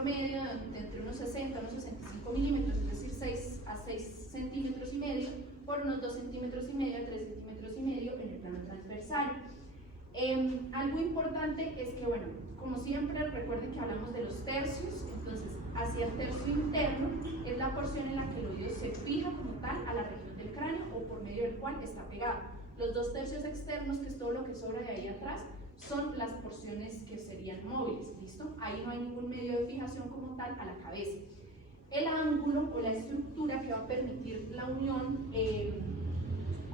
promedio de entre unos 60 a unos 65 milímetros, es decir, 6 a 6 centímetros y medio, por unos 2 centímetros y medio a 3 centímetros y medio en el plano transversal. Algo importante es que, bueno, como siempre, recuerden que hablamos de los tercios, entonces hacia el tercio interno es la porción en la que el oído se fija como tal a la región del cráneo o por medio del cual está pegado. Los 2 tercios externos, que es todo lo que sobra de ahí atrás, son las porciones que serían móviles, ¿listo? Ahí no hay ningún medio de fijación como tal a la cabeza. El ángulo o la estructura que va a permitir la unión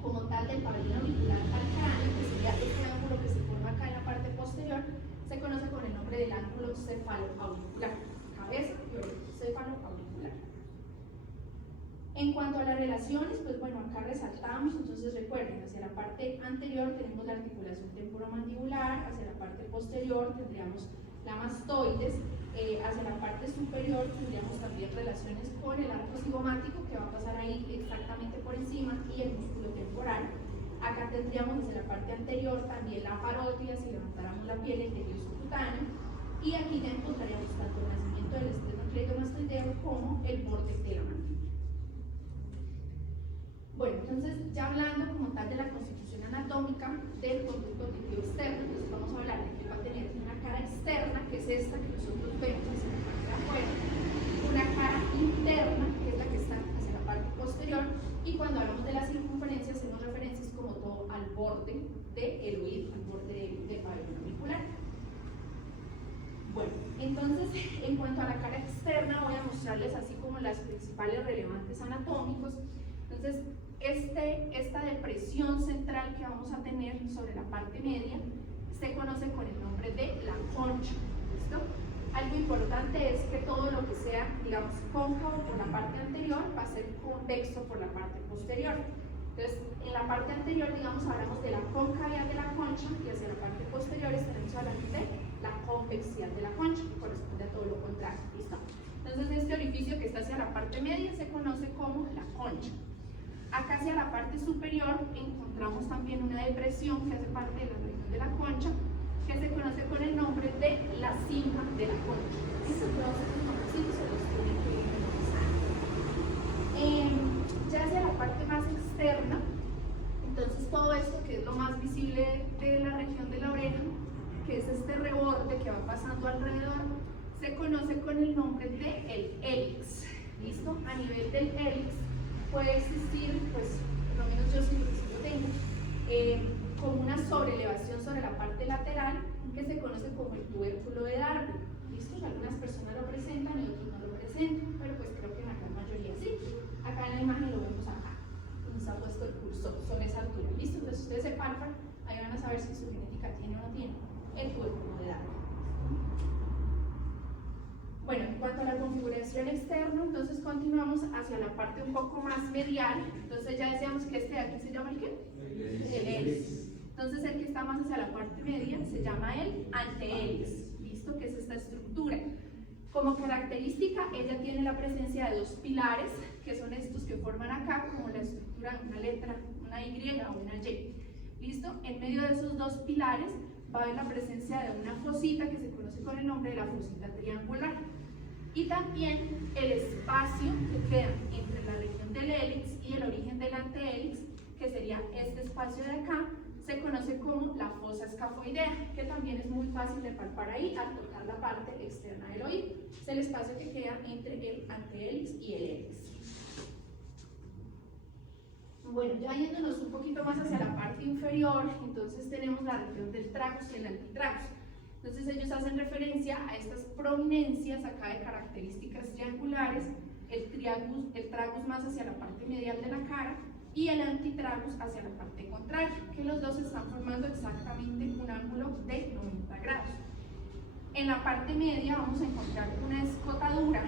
como tal del pabellón auricular al cráneo, que sería este ángulo que se forma acá en la parte posterior, se conoce con el nombre del ángulo cefaloauricular. Cabeza y oreja, cefaloauricular. En cuanto a las relaciones, pues bueno, acá resaltamos, entonces recuerden, hacia la parte anterior tenemos la articulación temporomandibular, hacia la parte posterior tendríamos la mastoides, hacia la parte superior tendríamos también relaciones con el arco cigomático que va a pasar ahí exactamente por encima y el músculo temporal. Acá tendríamos desde la parte anterior también la parótida, si levantáramos la piel, el tejido subcutáneo, y aquí ya encontraríamos tanto el nacimiento del esternocleidomastoideo como el borde de la mandíbula. Bueno, entonces ya hablando como tal de la constitución anatómica del conducto auditivo externo, entonces vamos a hablar de que va a tener una cara externa, que es esta que nosotros vemos hacia la parte de afuera, una cara interna, que es la que está hacia la parte posterior, y cuando hablamos de la circunferencia hacemos referencias como todo al borde del oído, al borde del pabellón auricular. Bueno, entonces en cuanto a la cara externa voy a mostrarles así como las principales relevantes anatómicos. Entonces, esta depresión central que vamos a tener sobre la parte media se conoce con el nombre de la concha. ¿Listo? Algo importante es que todo lo que sea, digamos, cóncavo por la parte anterior va a ser convexo por la parte posterior. Entonces, en la parte anterior, digamos, hablamos de la concavidad de la concha y hacia la parte posterior estaremos hablando de la convexidad de la concha, que corresponde a todo lo contrario. ¿Listo? Entonces, este orificio que está hacia la parte media se conoce como la concha. Acá hacia la parte superior encontramos también una depresión que hace parte de la región de la concha, que se conoce con el nombre de la cima de la concha. Estos dos nombres se los tienen que memorizar. Ya hacia la parte más externa, entonces todo esto que es lo más visible de la región de la oreja, que es este reborde que va pasando alrededor, se conoce con el nombre de el hélix. ¿Listo? A nivel del hélix puede existir, pues, por lo menos yo sí lo tengo, como una sobreelevación sobre la parte lateral que se conoce como el tubérculo de Darwin. ¿Listo? Algunas personas lo presentan y otros no lo presentan, pero pues creo que en la gran mayoría sí. Acá en la imagen lo vemos acá, nos ha puesto el cursor sobre esa altura. ¿Listo? Entonces ustedes se palpan, ahí van a saber si su genética tiene o no tiene el tubérculo de Darwin. Bueno, en cuanto a la configuración externa, entonces continuamos hacia la parte un poco más medial. Entonces ya decíamos que este de aquí se llama el ¿qué? El hélix. Entonces el que está más hacia la parte media se llama el antehélix. ¿Listo? Que es esta estructura. Como característica, ella tiene la presencia de 2 pilares, que son estos que forman acá, como la estructura de una letra, una Y o una Y. ¿Listo? En medio de esos 2 pilares va a haber la presencia de una fosita que se conoce con el nombre de la fosita triangular. Y también el espacio que queda entre la región del hélix y el origen del antehélix, que sería este espacio de acá, se conoce como la fosa escafoidea, que también es muy fácil de palpar ahí al tocar la parte externa del oído. Es el espacio que queda entre el antehélix y el hélix. Bueno, ya yéndonos un poquito más hacia la parte inferior, entonces tenemos la región del tragus y el antitragus. Entonces ellos hacen referencia a estas prominencias acá de características triangulares, el tragus más hacia la parte medial de la cara y el antitragus hacia la parte contraria, que los dos están formando exactamente un ángulo de 90 grados. En la parte media vamos a encontrar una escotadura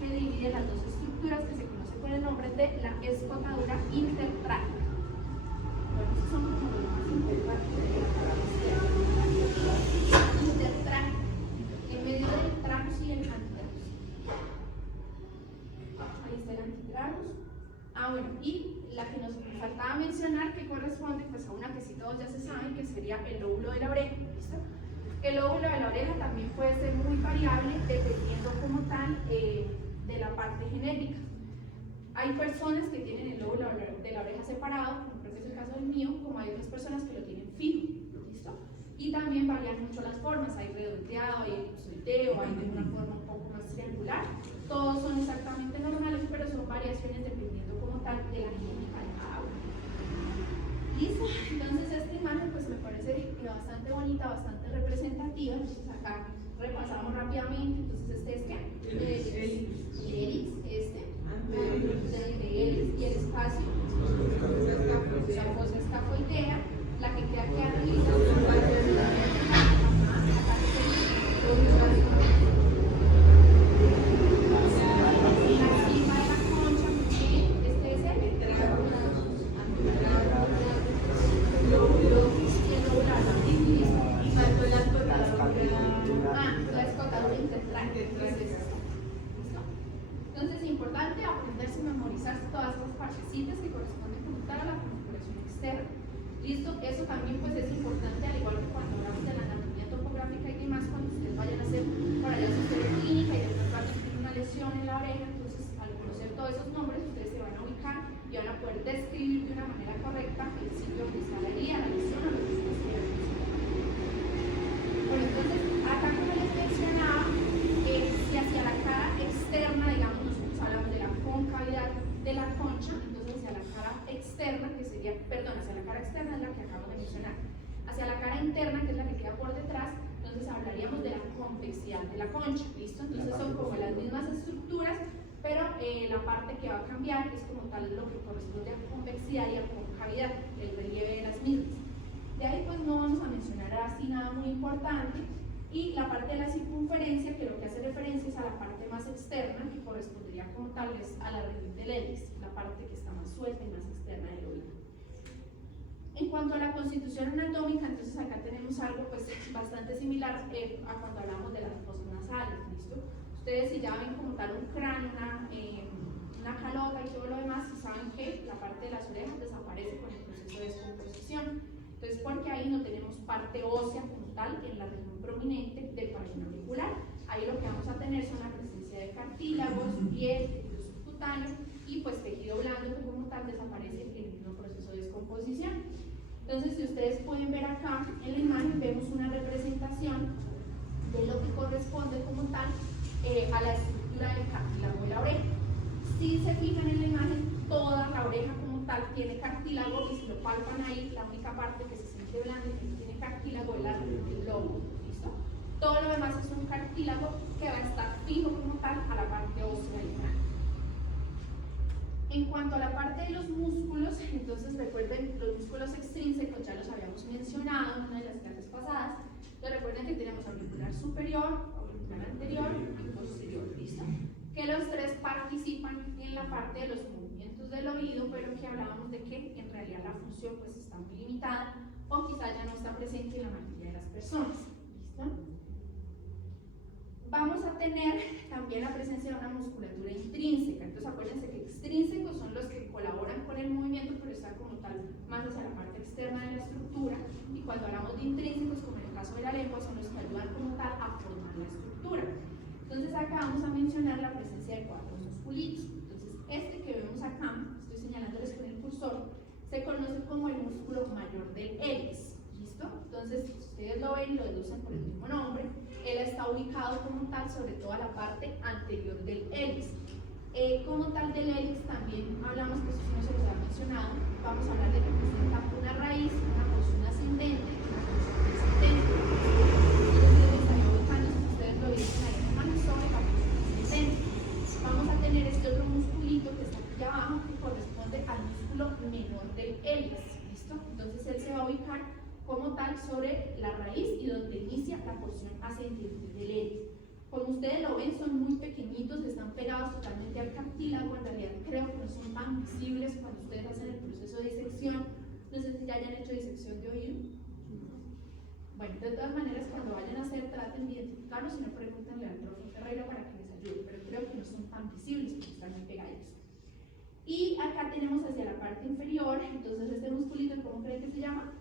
que divide las 2 estructuras que se conoce con el nombre de la escotadura intertráquea. Bueno, estos son como los más importantes de la cara intertráquea, en medio del tragus y el antitragus. Ahí está el antitragus. Bueno, y la que nos faltaba mencionar que corresponde pues a una que sí todos ya se saben, que sería el lóbulo de la oreja. ¿Listo? El lóbulo de la oreja también puede ser muy variable dependiendo como tal de la parte genética. Hay personas que tienen el lóbulo de la oreja separado, como creo que es el caso del mío, como hay otras personas que lo tienen fijo, ¿listo? Y también varían mucho las formas, hay redondeado, hay elipsoideo, hay de una forma un poco más triangular. Todos son exactamente normales, pero son variaciones dependiendo como tal de la genética de cada uno. ¿Listo? Entonces esta imagen pues me parece bastante bonita, bastante representativa. Entonces acá repasamos rápidamente. Entonces este es ¿qué? El hélix, de hélix y el espacio, la fosa escafoidea, la que queda aquí arriba, entonces es importante aprenderse y memorizarse todas estas partecitas que corresponden como tal a la configuración externa. ¿Listo? Eso también pues es importante, al igual que cuando hablamos de la anatomía topográfica y demás, cuando ustedes vayan a hacer por allá su historia clínica y de pronto alguien tiene una lesión en la oreja, entonces al conocer todos esos nombres ustedes se van a ubicar y van a poder describir de una manera correcta el sitio donde está la herida, la lesión o lo que está haciendo. Bueno, entonces acá como les mencionaba, si hacia la cara externa, digamos, nosotros hablamos de la concavidad de la concha, entonces hacia la cara externa, que sería, perdón, hacia la cara externa es la que acabo de mencionar, hacia la cara interna, que es la que queda por detrás, entonces hablaríamos de la convexidad de la concha, ¿listo? Entonces son como las mismas estructuras, pero la parte que va a cambiar es como tal lo que corresponde a convexidad y a concavidad, el relieve de las mismas. De ahí pues no vamos a mencionar así nada muy importante. Y la parte de la circunferencia, que lo que hace referencia es a la parte más externa, que correspondería como tal vez a la región del hélix, la parte que está más suelta y más externa del oído. En cuanto a la constitución anatómica, entonces acá tenemos algo pues bastante similar a cuando hablamos de las fosas nasales, ¿listo? Ustedes si ya ven como tal un cráneo, una calota y todo lo demás, saben que la parte de las orejas desaparece con el proceso de descomposición. Entonces, porque ahí no tenemos parte ósea como tal en la región prominente del pabellón auricular. Ahí lo que vamos a tener son la presencia de cartílagos, piel, tejidos subcutáneos y pues tejido blando que como tal desaparece en el mismo proceso de descomposición. Entonces, si ustedes pueden ver acá en la imagen, vemos una representación de lo que corresponde como tal a la estructura del cartílago de la oreja. Si se fijan en la imagen, toda la oreja como tal tiene cartílago y si lo palpan ahí, la única parte que se siente blanda y que no tiene cartílago es la región del lóbulo, ¿listo? Todo lo demás es un cartílago que va a estar fijo como tal a la parte ósea y cráneo. En cuanto a la parte de los músculos, entonces recuerden, los músculos extrínsecos ya los habíamos mencionado en una de las clases pasadas. Entonces recuerden que tenemos auricular superior, auricular anterior y posterior, ¿listo? Que los tres participan en la parte de los movimientos del oído, pero que hablábamos de que en realidad la función pues está muy limitada o quizás ya no está presente en la mayoría de las personas, ¿listo? Vamos a tener también la presencia de una musculatura intrínseca. Entonces acuérdense que extrínsecos son los que colaboran con el movimiento, pero están como tal más hacia la parte externa de la estructura, y cuando hablamos de intrínsecos, como en el caso de la lengua, son los que ayudan como tal a formar la estructura. Entonces acá vamos a mencionar la presencia de 4 musculitos. Entonces este que vemos acá, estoy señalándoles con el cursor, se conoce como el músculo mayor del hélix. ¿Listo? Entonces, si ustedes lo ven, lo deducen por el mismo nombre. Él está ubicado como tal sobre toda la parte anterior del hélix. Como tal del hélix también hablamos, que eso sí no se los ha mencionado, vamos a hablar de que presenta una raíz, una porción ascendente, una porción descendente. Entonces estaría ubicando, si ustedes lo dicen ahí en el mano, sobre la porción ascendente. Vamos a tener este otro musculito que está aquí abajo, que corresponde al músculo menor del hélix. ¿Listo? Entonces él se va a ubicar como tal sobre la raíz y donde inicia la porción ascendente del hélix. Como ustedes lo ven, son muy pequeñitos, están pegados totalmente al cartílago. En realidad creo que no son tan visibles cuando ustedes hacen el proceso de disección. No sé si ya hayan hecho disección de oído. Bueno, de todas maneras, cuando vayan a hacer, traten de identificarlos, si no, pregúntenle al profe Ferreira para que les ayude, pero creo que no son tan visibles porque están muy pegaditos. Y acá tenemos hacia la parte inferior, entonces este musculito, ¿cómo creen que se llama?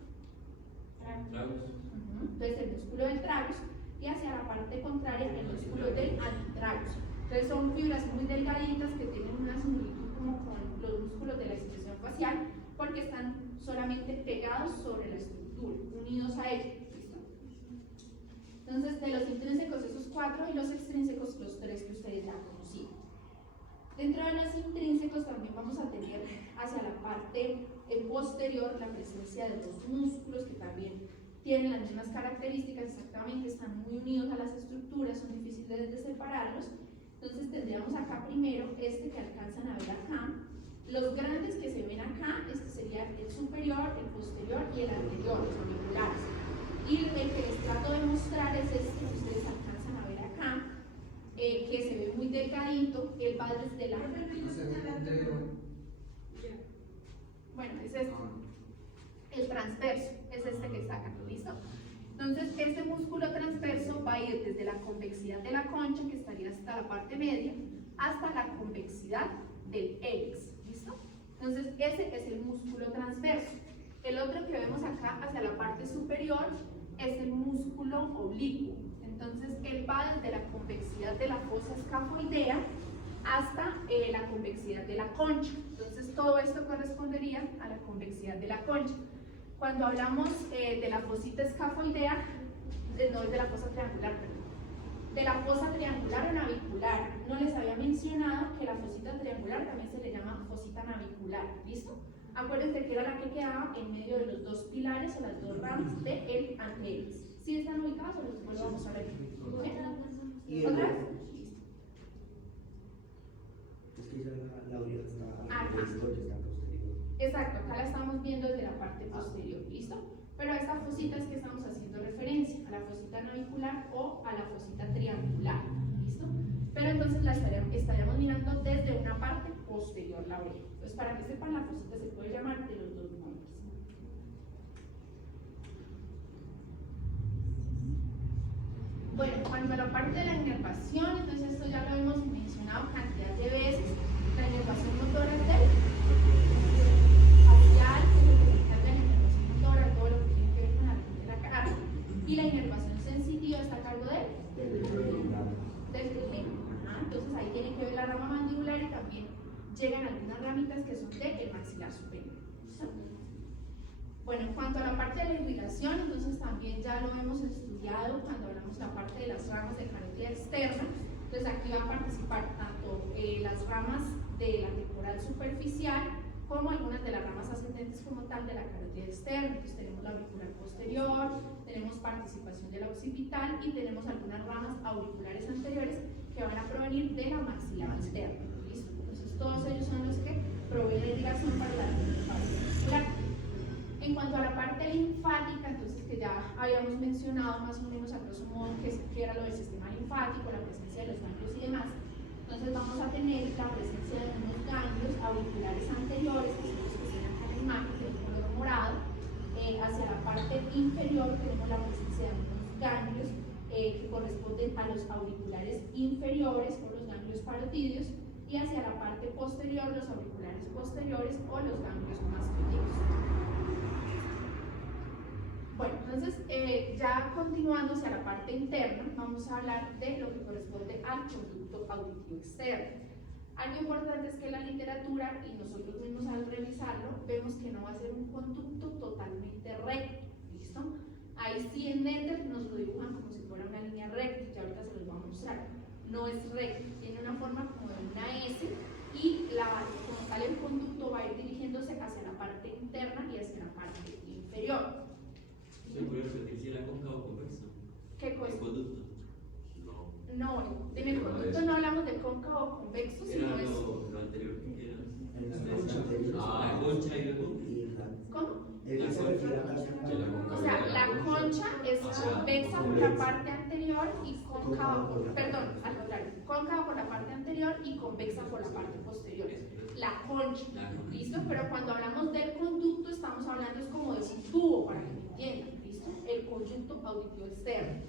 Entonces el músculo del tragus, y hacia la parte contraria el músculo del antitragus. Entonces son fibras muy delgaditas que tienen una similitud como con los músculos de la expresión facial, porque están solamente pegados sobre la estructura, unidos a ella. ¿Listo? Entonces, de los intrínsecos esos 4 y los extrínsecos los 3 que ustedes ya conocían. Dentro de los intrínsecos también vamos a tener hacia la parte posterior la presencia de dos músculos que también tienen las mismas características, exactamente, están muy unidos a las estructuras, son difíciles de separarlos. Entonces tendríamos acá primero este que alcanzan a ver acá. Los grandes que se ven acá, este sería el superior, el posterior y el anterior, los auriculares. Y el que les trato de mostrar es este que ustedes alcanzan a ver acá, que se ve muy delgadito, él va desde la... Bueno, es este. El transverso es este que está acá, ¿listo? Entonces, este músculo transverso va a ir desde la convexidad de la concha, que estaría hasta la parte media, hasta la convexidad del hélix, ¿listo? Entonces, ese es el músculo transverso. El otro que vemos acá hacia la parte superior es el músculo oblicuo. Entonces, él va desde la convexidad de la fosa escafoidea hasta la convexidad de la concha. Entonces, todo esto correspondería a la convexidad de la concha. Cuando hablamos de la fosita escafoidea, no es de la fosa triangular, perdón, de la fosa triangular o navicular, no les había mencionado que la fosita triangular también se le llama fosita navicular, ¿listo? Acuérdense que era la que quedaba en medio de los dos pilares o las dos ramas del antehélix. ¿Sí están ubicados o después lo vamos a ver? ¿Otra vez? Listo. Es que ya la orilla está Acá. posterior. Exacto, acá la estamos viendo desde la parte posterior, ¿listo? Pero a esta fosita es que estamos haciendo referencia, a la fosita navicular o a la fosita triangular, ¿listo? Pero entonces la estaríamos mirando desde una parte posterior la oreja. Entonces, para que sepan, la fosita se puede llamar de los dos nombres. Bueno, en cuanto a la parte de la inervación, entonces esto ya lo hemos mencionado cantidad de veces, la inervación motora es del facial, que es lo que se encarga de la inervación motora, todo lo que tiene que ver con la región de la cara, y la inervación sensitiva está a cargo del trigémino. Entonces ahí tienen que ver la rama mandibular y también llegan algunas ramitas que son del maxilar superior. ¿Listo? Bueno, en cuanto a la parte de la irrigación, entonces también ya lo hemos estudiado cuando hablamos de la parte de las ramas de carótida externa. Entonces aquí va a participar tanto las ramas de la temporal superficial como algunas de las ramas ascendentes como tal de la carótida externa. Entonces tenemos la auricular posterior, tenemos participación de la occipital y tenemos algunas ramas auriculares anteriores que van a provenir de la maxilar externa. ¿Listo? Entonces todos ellos son los que proveen la irrigación para la auricular. En cuanto a la parte linfática, entonces que ya habíamos mencionado más o menos a grosso modo que era lo del sistema linfático, la presencia de los ganglios y demás. Entonces vamos a tener la presencia de unos ganglios auriculares anteriores, que son los que se ven acá en la imagen de color morado. Hacia la parte inferior tenemos la presencia de unos ganglios que corresponden a los auriculares inferiores o los ganglios parotidios, y hacia la parte posterior los auriculares posteriores o los ganglios más pequeños. Bueno, entonces ya continuando hacia la parte interna, vamos a hablar de lo que corresponde al conducto auditivo externo. Algo importante es que la literatura y nosotros mismos al revisarlo vemos que no va a ser un conducto totalmente recto, ¿listo? Ahí sí en Nether nos lo dibujan como si fuera una línea recta, ya ahorita se los voy a mostrar. No es recto, tiene una forma como de una S y como tal el conducto va a ir dirigiéndose hacia la parte interna y hacia la parte inferior. ¿Se puede repetir si era cóncavo o convexo? ¿Qué cosa? ¿El conducto? No, en el conducto no hablamos de cóncavo o convexo, sino Era es... lo anterior que era. En la concha anterior. La concha y luego. ¿Cómo? Él se refiere a la O sea, la concha es convexa por la parte anterior y cóncava por, perdón, al contrario, cóncava por la parte anterior y convexa por la parte posterior. La concha, ¿listo? Pero cuando hablamos del conducto estamos hablando es como de un tubo, para que me entiendan, ¿listo? El conducto auditivo externo.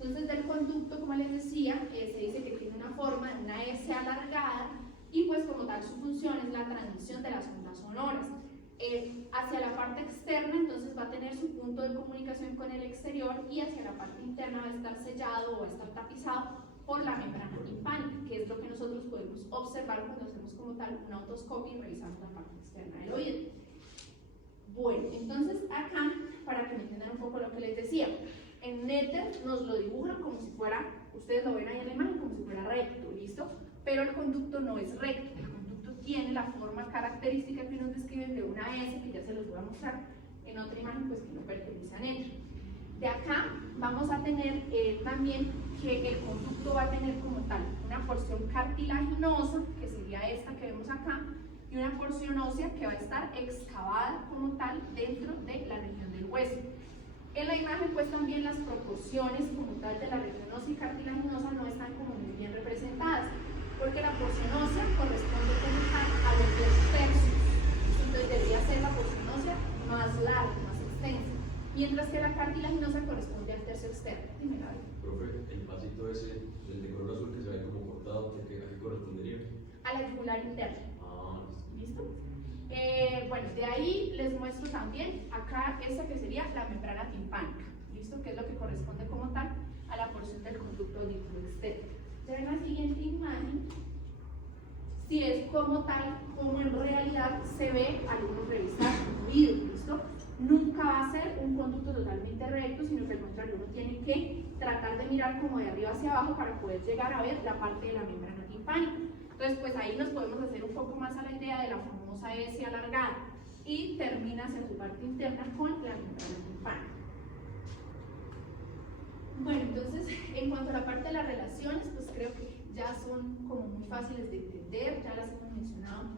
Entonces del conducto, como les decía, se dice que tiene una forma de una S alargada y pues como tal su función es la transmisión de las ondas sonoras. Hacia la parte externa, entonces va a tener su punto de comunicación con el exterior, y hacia la parte interna va a estar sellado o va a estar tapizado por la membrana timpánica, que es lo que nosotros podemos observar cuando hacemos como tal una otoscopia y revisamos la parte externa del oído. Bueno, entonces acá, para que me entiendan un poco lo que les decía, en Nether nos lo dibujan como si fuera, ustedes lo ven ahí en la imagen, como si fuera recto, ¿listo? Pero el conducto no es recto, el conducto tiene la forma característica que nos describen de una S, que ya se los voy a mostrar en otra imagen, pues que no pertenece a Nether. De acá vamos a tener también que el conducto va a tener como tal una porción cartilaginosa, que sería esta que vemos acá, y una porción ósea que va a estar excavada como tal dentro de la región del hueso. En la imagen pues también las proporciones como tal de la región ósea y cartilaginosa no están como muy bien representadas, porque la porción ósea corresponde como tal a los 2 tercios, entonces debería ser la porción ósea más larga, más extensa, mientras que la cartilaginosa corresponde al tercio externo. Dime, Gaby. Profe, el pasito ese, el de color azul que se ve como cortado, ¿a qué correspondería? A la yugular interna. Ah, ¿Listo? Bueno, de ahí les muestro también acá esta que sería la membrana timpánica, ¿listo? Que es lo que corresponde como tal a la porción del conducto auditivo externo. Ya en la siguiente imagen, si es como tal, como en realidad se ve al uno revisar el oído, ¿listo? Nunca va a ser un conducto totalmente recto, sino que al contrario, uno tiene que tratar de mirar como de arriba hacia abajo para poder llegar a ver la parte de la membrana timpánica. Entonces, pues ahí nos podemos hacer un poco más a la idea de la famosa S alargada, y termina hacia su parte interna con la membrana timpánica. Bueno, entonces, en cuanto a la parte de las relaciones, pues creo que ya son como muy fáciles de entender, ya las hemos mencionado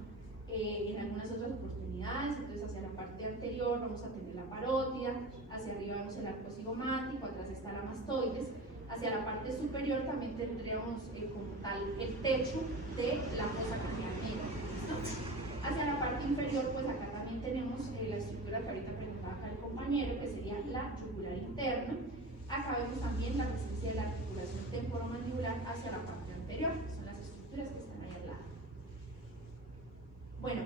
en algunas otras oportunidades. Entonces, hacia la parte anterior vamos a tener la parótida, hacia arriba vamos el arco cigomático, atrás está la mastoides. Hacia la parte superior también tendríamos como tal el techo de la fosa craneal media, ¿listo? Hacia la parte inferior, pues acá también tenemos la estructura que ahorita presentaba acá el compañero, que sería la yugular interna. Acá vemos también la presencia de la articulación temporomandibular hacia la parte anterior, que son las estructuras que están ahí al lado. Bueno,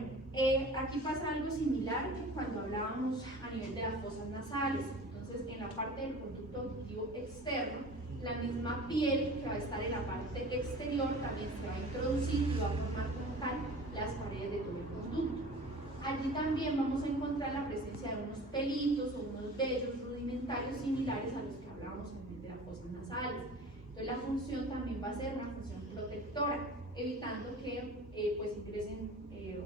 aquí pasa algo similar que cuando hablábamos a nivel de las fosas nasales. Entonces, en la parte del conducto auditivo externo, la misma piel que va a estar en la parte exterior también se va a introducir y va a formar como tal las paredes de todo el conducto. Allí también vamos a encontrar la presencia de unos pelitos o unos vellos rudimentarios similares a los que hablábamos en de las fosas nasales. Entonces la función también va a ser una función protectora, evitando que pues ingresen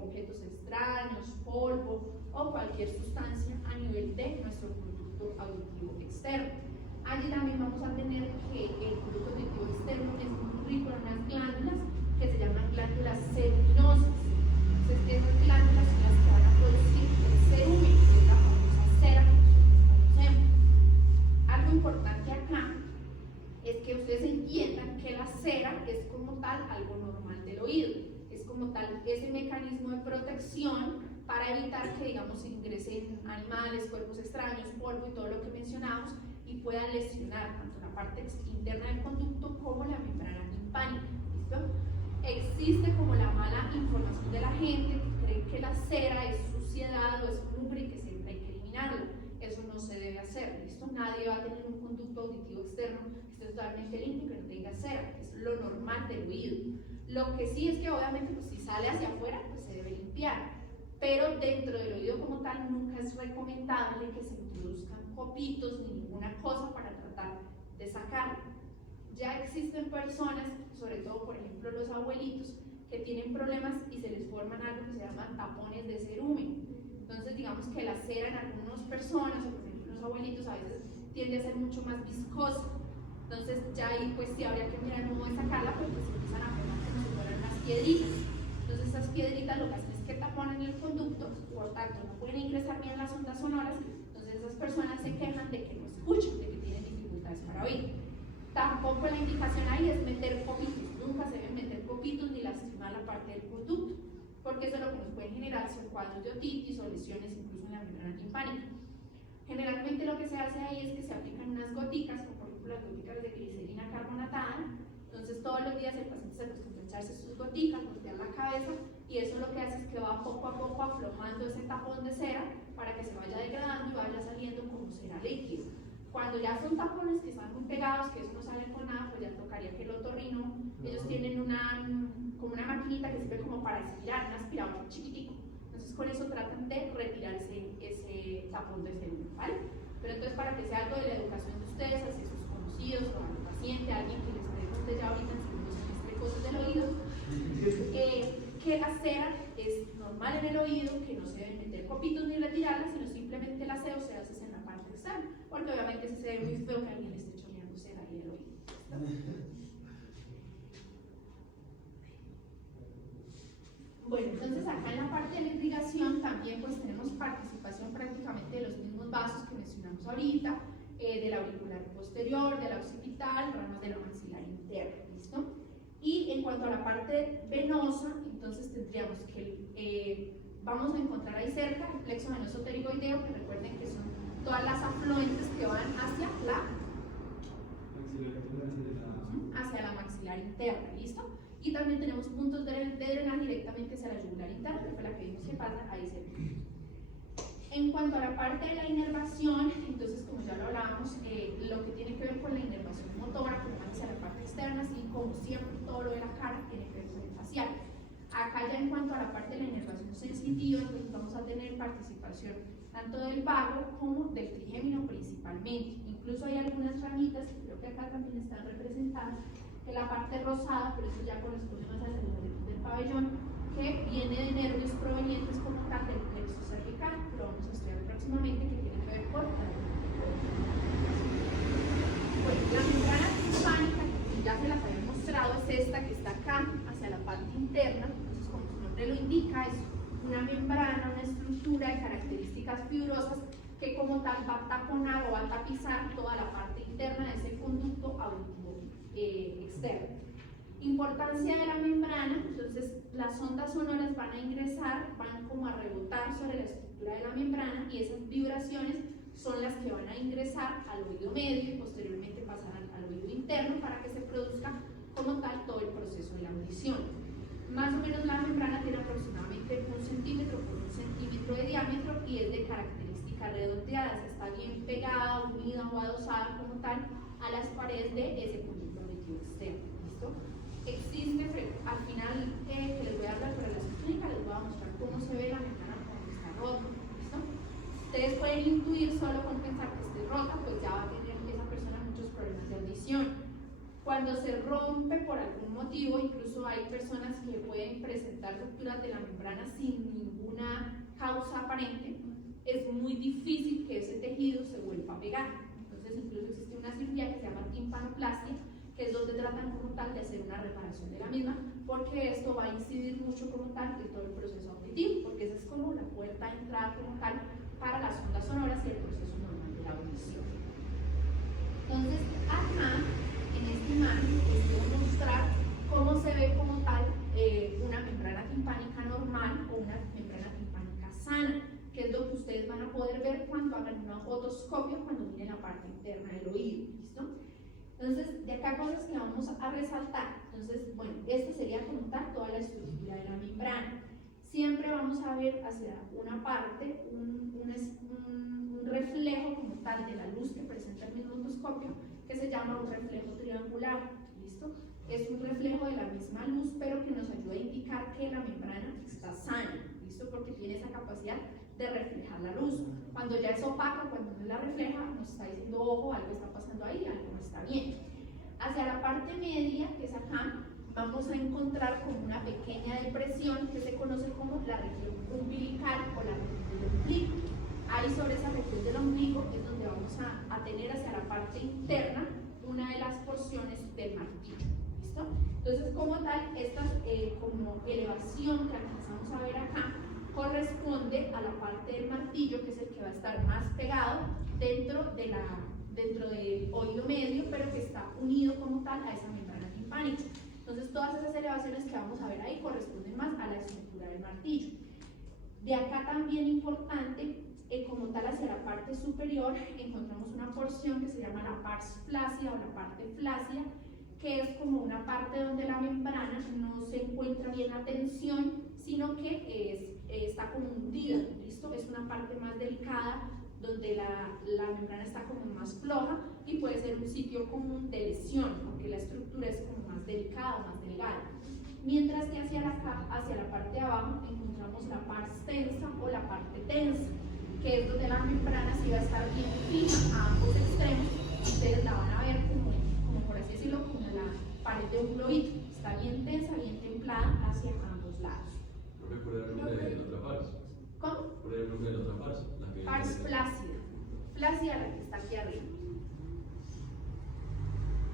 objetos extraños, polvo o cualquier sustancia a nivel de nuestro conducto auditivo externo. Allí también vamos a tener que el conducto auditivo externo es muy rico en unas glándulas que se llaman glándulas ceruminosas. Entonces, esas glándulas son las que van a producir el cerumen, que es la famosa cera que nosotros conocemos. Algo importante acá es que ustedes entiendan que la cera es como tal algo normal del oído, es como tal ese mecanismo de protección para evitar que, digamos, ingresen animales, cuerpos extraños, polvo y todo lo que mencionamos, y puedan lesionar tanto la parte interna del conducto como la membrana timpánica. ¿Listo? Existe como la mala información de la gente que cree que la cera es suciedad o es mugre y que siempre hay que eliminarla. Eso no se debe hacer, ¿listo? Nadie va a tener un conducto auditivo externo que esté totalmente limpio y que no tenga cera, que es lo normal del oído. Lo que sí es que obviamente pues, si sale hacia afuera, pues se debe limpiar, pero dentro del oído como tal nunca es recomendable que se introduzcan copitos ni ninguna cosa para tratar de sacarlo. Ya existen personas, sobre todo por ejemplo los abuelitos, que tienen problemas y se les forman algo que se llaman tapones de cerumen. Entonces digamos que la cera en algunas personas, o por ejemplo los abuelitos, a veces tiende a ser mucho más viscosa. Entonces ya ahí pues sí habría que mirar cómo de sacarla, pero pues empiezan a formar como si fueran unas piedritas. Entonces esas piedritas lo que hacen es que taponan el conducto, por tanto no pueden ingresar bien las ondas sonoras. Entonces esas personas se quejan de que no escuchan, de que tienen dificultades para oír. Tampoco la indicación ahí es meter copitos, nunca se deben meter copitos ni lastimar la parte del conducto, porque eso lo que nos puede generar son cuadros de otitis o lesiones incluso en la membrana timpánica. Generalmente lo que se hace ahí es que se aplican unas goticas, como por ejemplo las goticas de glicerina carbonatada. Entonces todos los días el paciente se acostumbra a echarse sus goticas, voltear la cabeza y eso lo que hace es que va poco a poco aflojando ese tapón de cera para que se vaya degradando y vaya saliendo como cera líquido. Cuando ya son tapones que están muy pegados, que eso no sale con nada, pues ya tocaría que el otorrino, ellos tienen como una maquinita que sirve como para estirar, un aspirador chiquitico. Entonces con eso tratan de retirar ese tapón de célula, ¿vale? Pero entonces para que sea algo de la educación de ustedes, hacia sus conocidos o al paciente, a alguien que les pregunte ya ahorita en segundo semestre cosas del oído, que la cera es normal en el oído, que no se deben meter copitos ni retirarla, sino simplemente el aseo se hace en la parte externa, porque obviamente se ve muy feo que alguien le esté chorreando cera ahí en el oído. Bueno, entonces acá en la parte de la irrigación también pues tenemos participación prácticamente de los mismos vasos que mencionamos ahorita, del auricular posterior, del occipital, ramas de la maxilar interna, ¿listo? Y en cuanto a la parte venosa, entonces tendríamos que vamos a encontrar ahí cerca el plexo venoso pterigoideo, que recuerden que son todas las afluentes que van hacia la maxilar interna, ¿listo? Y también tenemos puntos de drenaje directamente hacia la yugular interna, que fue la que vimos que pasa ahí cerca. En cuanto a la parte de la inervación, entonces como ya lo hablábamos, lo que tiene que ver con la inervación motora, como hacia la parte externa, así como siempre todo lo de la cara tiene que ver con el facial. Acá ya en cuanto a la parte de la inervación sensitiva, pues vamos a tener participación tanto del vago como del trigémino principalmente. Incluso hay algunas ramitas, que creo que acá también están representadas, que la parte rosada, pero eso ya corresponde más a la longitud del pabellón, que viene de nervios provenientes como tal del plexo cervical, lo vamos a estudiar próximamente, que tiene que ver con la membrana timpánica, que ya se las había mostrado, es esta que está acá, hacia la parte interna. Entonces, como su nombre lo indica, es una membrana, una estructura de características fibrosas que como tal va a taponar o va a tapizar toda la parte interna de ese conducto auditivo externo. Importancia de la membrana, entonces las ondas sonoras van a ingresar, van como a rebotar sobre la estructura de la membrana y esas vibraciones son las que van a ingresar al oído medio y posteriormente pasar al oído interno para que se produzca como tal todo el proceso de la audición. Más o menos la membrana tiene aproximadamente 1 centímetro por 1 centímetro de diámetro y es de características redondeadas, está bien pegada, unida o adosada como tal a las paredes de ese conducto auditivo externo. ¿Listo? Existe, al final que les voy a hablar sobre la clínica, les voy a mostrar cómo se ve la membrana cuando está rota. ¿Listo? Ustedes pueden intuir solo con pensar que esté rota, pues ya va a tener esa persona muchos problemas de audición. Cuando se rompe por algún motivo, incluso hay personas que pueden presentar rupturas de la membrana sin ninguna causa aparente, es muy difícil que ese tejido se vuelva a pegar. Entonces incluso existe una cirugía que se llama timpanoplastia, que es donde tratan como tal de hacer una reparación de la misma, porque esto va a incidir mucho como tal en todo el proceso auditivo, porque esa es como la puerta de entrada como tal para las ondas sonoras y el proceso normal de la audición. Entonces acá en esta imagen les voy a mostrar cómo se ve como tal una membrana timpánica normal o una membrana timpánica sana, que es lo que ustedes van a poder ver cuando hagan una otoscopia, cuando miren la parte interna del oído. ¿Listo? Entonces, de acá cosas que vamos a resaltar. Entonces, bueno, esta sería como tal toda la estructura de la membrana. Siempre vamos a ver hacia una parte un reflejo como tal de la luz que presenta el mismo otoscopio, que se llama un reflejo triangular. ¿Listo? Es un reflejo de la misma luz, pero que nos ayuda a indicar que la membrana está sana. ¿Listo? Porque tiene esa capacidad de reflejar la luz. Cuando ya es opaca, cuando no la refleja, nos está diciendo, ojo, algo está pasando ahí, algo no está bien. Hacia la parte media, que es acá, vamos a encontrar como una pequeña depresión que se conoce como la región umbilical o la región del ombligo. Ahí sobre esa región del ombligo es donde vamos a tener hacia la parte interna una de las porciones del martillo. ¿Listo? Entonces, como tal, esta como elevación que alcanzamos a ver acá corresponde a la parte del martillo, que es el que va a estar más pegado dentro del oído medio, pero que está unido como tal a esa membrana timpánica. Entonces todas esas elevaciones que vamos a ver ahí corresponden más a la estructura del martillo. De acá también importante, como tal hacia la parte superior encontramos una porción que se llama la pars flácida o la parte flácida, que es como una parte donde la membrana no se encuentra bien la tensión, sino que está como hundida, ¿listo? Es una parte más delicada donde la membrana está como más floja y puede ser un sitio común de lesión, porque la estructura es como más delicada, más delgada. Mientras que hacia la parte de abajo encontramos la pars tensa o la parte tensa, que es donde la membrana sí va a estar bien fija a ambos extremos. Ustedes la van a ver como por así decirlo, como la pared de un globito. Está bien tensa, bien templada hacia ambos lados. ¿No recuerda el nombre de la otra pars? ¿Cómo? ¿Cuál era el nombre de la otra pars? La que Pars flácida. Flácida la que está aquí arriba.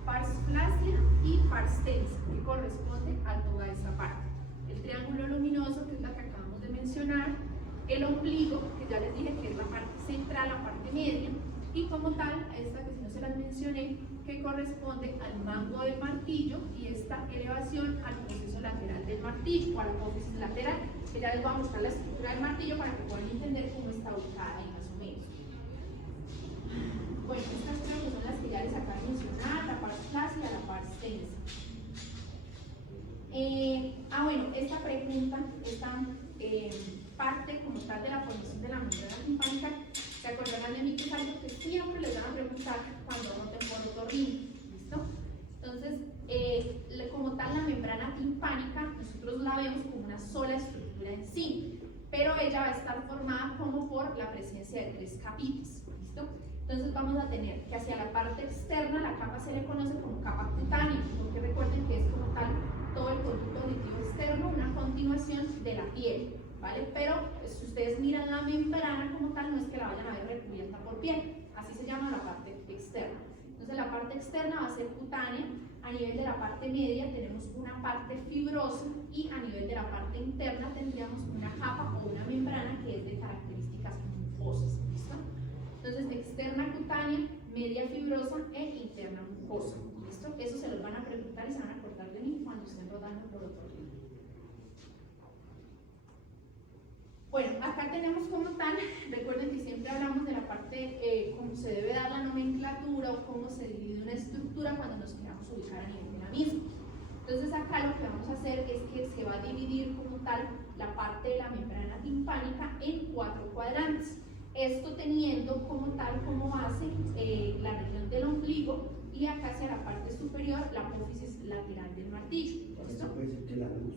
Pars flácida y pars tensa, que corresponde a toda esta parte. El triángulo luminoso, que es la que acabamos de mencionar, el ombligo, que ya les dije que es la parte central, la parte media, y como tal, esta que si no se las mencioné, que corresponde al mango del martillo y esta elevación al proceso lateral del martillo o a la apófisis lateral, que ya les voy a mostrar la estructura del martillo para que puedan entender cómo está ubicada ahí más o menos. Bueno, estas creo que son las que ya les acabo de mencionar, la pars flácida, la pars tensa. Bueno, esta pregunta, esta parte como tal de la formación de la membrana timpánica, ¿se acordarán de mí que es algo que siempre les van a preguntar cuando anoten por otorrino? ¿Listo? Entonces, como tal la membrana timpánica, nosotros la vemos como una sola estructura en sí, pero ella va a estar formada como por la presencia de 3 capitas. ¿Listo? Entonces vamos a tener que hacia la parte externa la capa se le conoce como capa cutánea, porque recuerden que es como tal todo el conducto auditivo externo, una continuación de la piel, ¿vale? Pero si ustedes miran la membrana como tal, no es que la vayan a ver recubierta por piel, así se llama la parte externa. Entonces la parte externa va a ser cutánea, a nivel de la parte media tenemos una parte fibrosa y a nivel de la parte interna tendríamos una capa o una membrana que es de características mucosas, ¿listo? Entonces externa cutánea, media fibrosa e interna mucosa, ¿listo? Eso se los van a preguntar y se van a acordar de mí cuando estén rodando por otorrino. Bueno, acá tenemos como tal, recuerden que siempre hablamos de la parte, cómo se debe dar la nomenclatura o cómo se divide una estructura cuando nos queramos ubicar a nivel de la misma. Entonces acá lo que vamos a hacer es que se va a dividir como tal la parte de la membrana timpánica en 4 cuadrantes. Esto teniendo como tal como base la región del ombligo y acá hacia la parte superior la apófisis lateral del martillo. ¿Listo? Puede ser que la luz.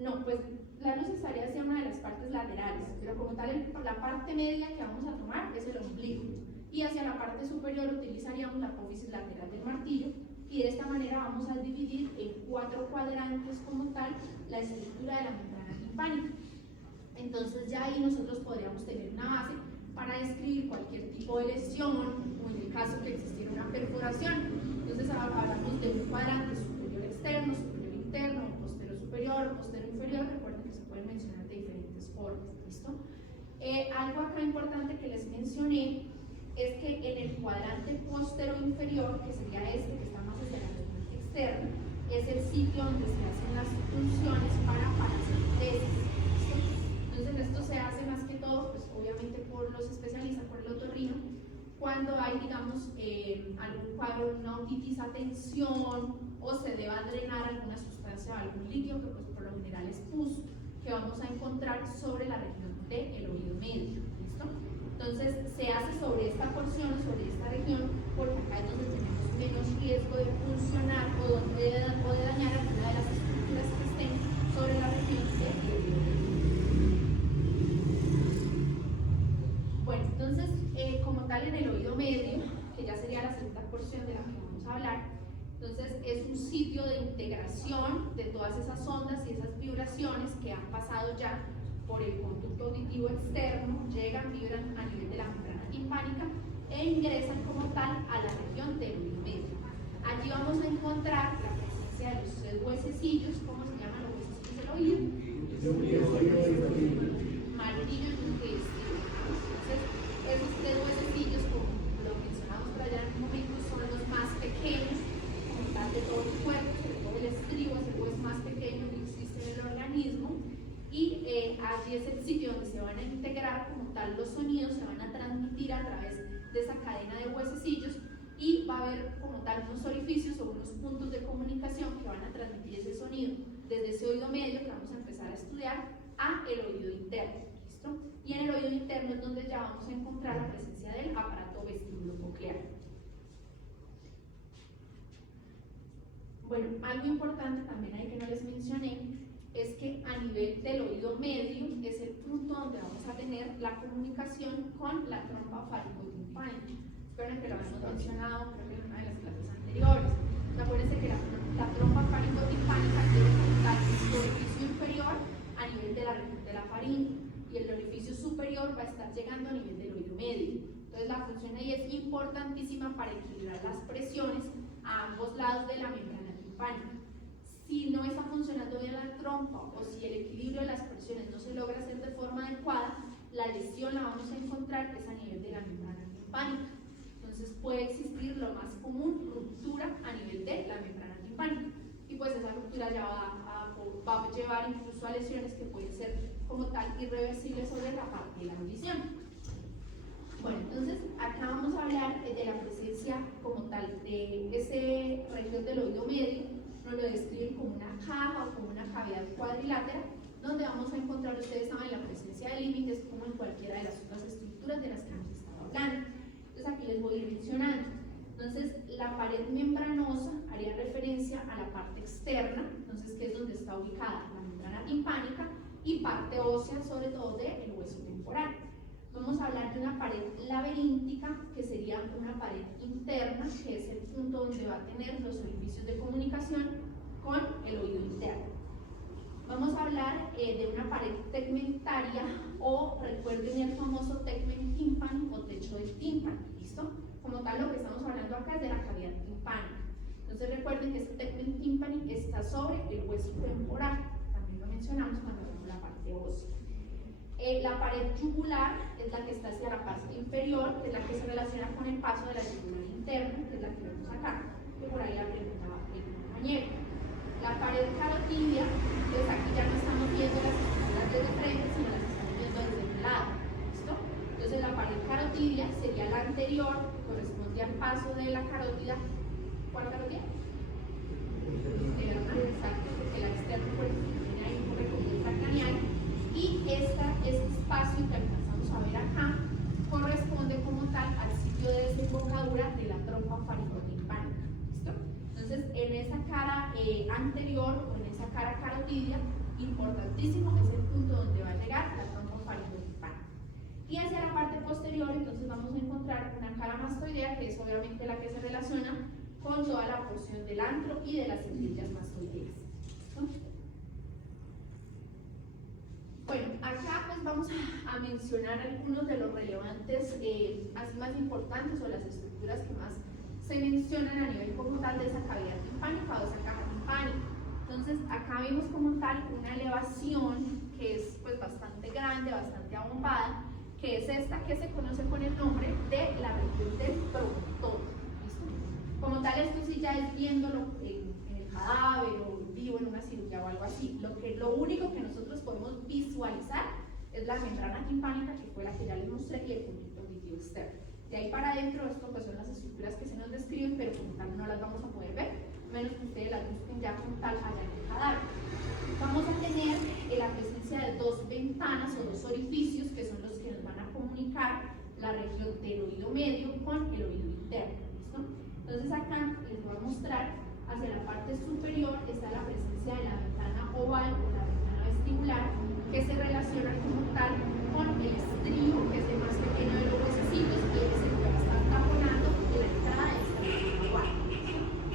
No, pues la luz estaría hacia una de las partes laterales, pero como tal la parte media que vamos a tomar es el ombligo y hacia la parte superior utilizaríamos la apófisis lateral del martillo y de esta manera vamos a dividir en 4 cuadrantes como tal la estructura de la membrana timpánica. Entonces ya ahí nosotros podríamos tener una base para describir cualquier tipo de lesión o en el caso que existiera una perforación. Entonces hablamos de un cuadrante superior externo, superior interno, postero superior, postero inferior. Recuerden que se pueden mencionar de diferentes formas, ¿listo? Algo acá importante que les mencioné es que en el cuadrante postero inferior, que sería este que está más hacia la región externa, es el sitio donde se hacen las funciones para paracentesis. Entonces esto se hace más que todo, pues obviamente por los especialistas, por el otorrino, cuando hay, digamos, algún cuadro, una otitis a tensión o se deba drenar alguna sustancia o algún líquido que pues por lo general es pus, que vamos a encontrar sobre la región del oído medio, ¿listo? Entonces se hace sobre esta porción, sobre esta región, porque acá es donde tenemos menos riesgo de funcionar o de dañar alguna de las estructuras que estén sobre la región del oído medio. Bueno, entonces, como tal en el oído medio, que ya sería la segunda porción de la que vamos a hablar, entonces es un sitio de integración de todas esas ondas y esas vibraciones que han pasado ya por el conducto auditivo externo, llegan, vibran a nivel de la membrana timpánica e ingresan como tal a la región del oído medio. Allí vamos a encontrar la presencia de los 3 huesecillos. ¿Cómo se llaman los huesecillos del oído? Martillo y intestino. Entonces, esos 3 huesecillos, como lo mencionamos por allá en un momento, son los más pequeños como tal de todo el cuerpo, sobre todo el estribo es el hueso más pequeño que existe en el organismo, y allí es el sitio donde se van a integrar como tal los sonidos, se van a transmitir a través de esa cadena de huesecillos y va a haber como tal unos orificios o unos puntos de comunicación que van a transmitir ese sonido desde ese oído medio que vamos a empezar a estudiar a el oído interno. ¿Listo? Y en el oído interno es donde ya vamos a encontrar la presencia del aparato vestíbulo-coclear. Bueno, algo importante también ahí que no les mencioné es que a nivel del oído medio es el punto donde vamos a tener la comunicación con la trompa fárico-timpánica. Espero que lo habíamos mencionado, creo que en una de las clases anteriores. Acuérdense que la trompa fárico-timpánica tiene el orificio inferior a nivel de la región de la faringe y el orificio superior va a estar llegando a nivel del oído medio. Entonces la función ahí es importantísima para equilibrar las presiones a ambos lados de la membrana timpánica. Si no está funcionando bien la trompa o si el equilibrio de las presiones no se logra hacer de forma adecuada, la lesión la vamos a encontrar es a nivel de la membrana timpánica. Entonces puede existir lo más común, ruptura a nivel de la membrana timpánica. Y pues esa ruptura ya va a llevar incluso a lesiones que pueden ser como tal irreversibles sobre la parte de la audición. Bueno, entonces acá vamos a hablar de la presencia como tal de ese región del oído medio. Nos lo describen como una caja o como una cavidad cuadrilátera, donde vamos a encontrar, ustedes saben, la presencia de límites como en cualquiera de las otras estructuras de las que hemos estado hablando. Entonces aquí les voy a ir mencionando. Entonces la pared membranosa haría referencia a la parte externa, entonces que es donde está ubicada la membrana timpánica, y parte ósea, sobre todo del hueso temporal. Vamos a hablar de una pared laberíntica, que sería una pared interna, que es el punto donde va a tener los orificios de comunicación con el oído interno. Vamos a hablar de una pared tegmentaria, o recuerden el famoso tegmen tympani o techo del tímpano. ¿Listo? Como tal, lo que estamos hablando acá es de la cavidad timpánica. Entonces recuerden que este tegmen tympani está sobre el hueso temporal. También lo mencionamos cuando hablamos de la parte ósea. La pared yugular es la que está hacia la parte inferior, que es la que se relaciona con el paso de la yugular interna, que es la que vemos acá, que por ahí la preguntaba el compañero. La pared carotidia, pues aquí ya no estamos viendo las estructuras desde frente, sino las estamos viendo desde el lado. ¿Listo? Entonces la pared carotidia sería la anterior, que corresponde al paso de la carótida. ¿Cuál carótida? Exacto, porque la externa pues tiene ahí un recorrido craneal. Y este espacio que alcanzamos a ver acá corresponde como tal al sitio de desembocadura de la trompa fárico-timpánica. ¿Listo? Entonces, en esa cara anterior o en esa cara carotidia, importantísimo, es el punto donde va a llegar la trompa fárico-timpánica. Y hacia la parte posterior, entonces vamos a encontrar una cara mastoidea, que es obviamente la que se relaciona con toda la porción del antro y de las centellas mastoideas. ¿Listo? Bueno, acá pues vamos a mencionar algunos de los relevantes, así más importantes, o las estructuras que más se mencionan a nivel como tal de esa cavidad timpánica o esa caja timpánica. Entonces acá vemos como tal una elevación que es pues bastante grande, bastante abombada, que es esta que se conoce con el nombre de la región del promontorio. ¿Listo? Como tal, esto sí ya es viéndolo en el cadáver o vivo en una cirugía o algo así. Lo único que nosotros podemos visualizar es la membrana timpánica, que fue la que ya les mostré, y el conducto auditivo externo. De ahí para adentro, esto pues son las estructuras que se nos describen, pero como tal no las vamos a poder ver, menos que ustedes las busquen ya como tal allá en el cadáver. Vamos a tener la presencia de dos ventanas o dos orificios, que son los que nos van a comunicar la región del oído medio con el oído interno. ¿Listo? Entonces acá les voy a mostrar, hacia la parte superior está la presencia de la ventana oval o la ventana vestibular, que se relaciona como tal con el estrío, que es el más pequeño de los huesecitos, y es el que va a estar taponando de la entrada de esta ventana oval.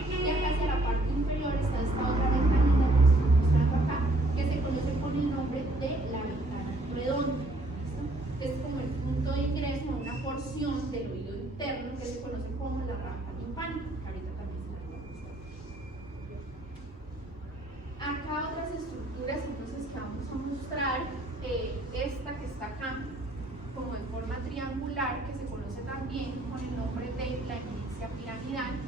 Y acá hacia la parte inferior está esta otra ventanita que les estoy mostrando acá, que se conoce con el nombre de la ventana redonda. ¿Listo? Es como el punto de ingreso a una porción del oído interno que se conoce como la rampa timpánica. Acá otras estructuras entonces que vamos a mostrar, esta que está acá como en forma triangular, que se conoce también con el nombre de la eminencia piramidal,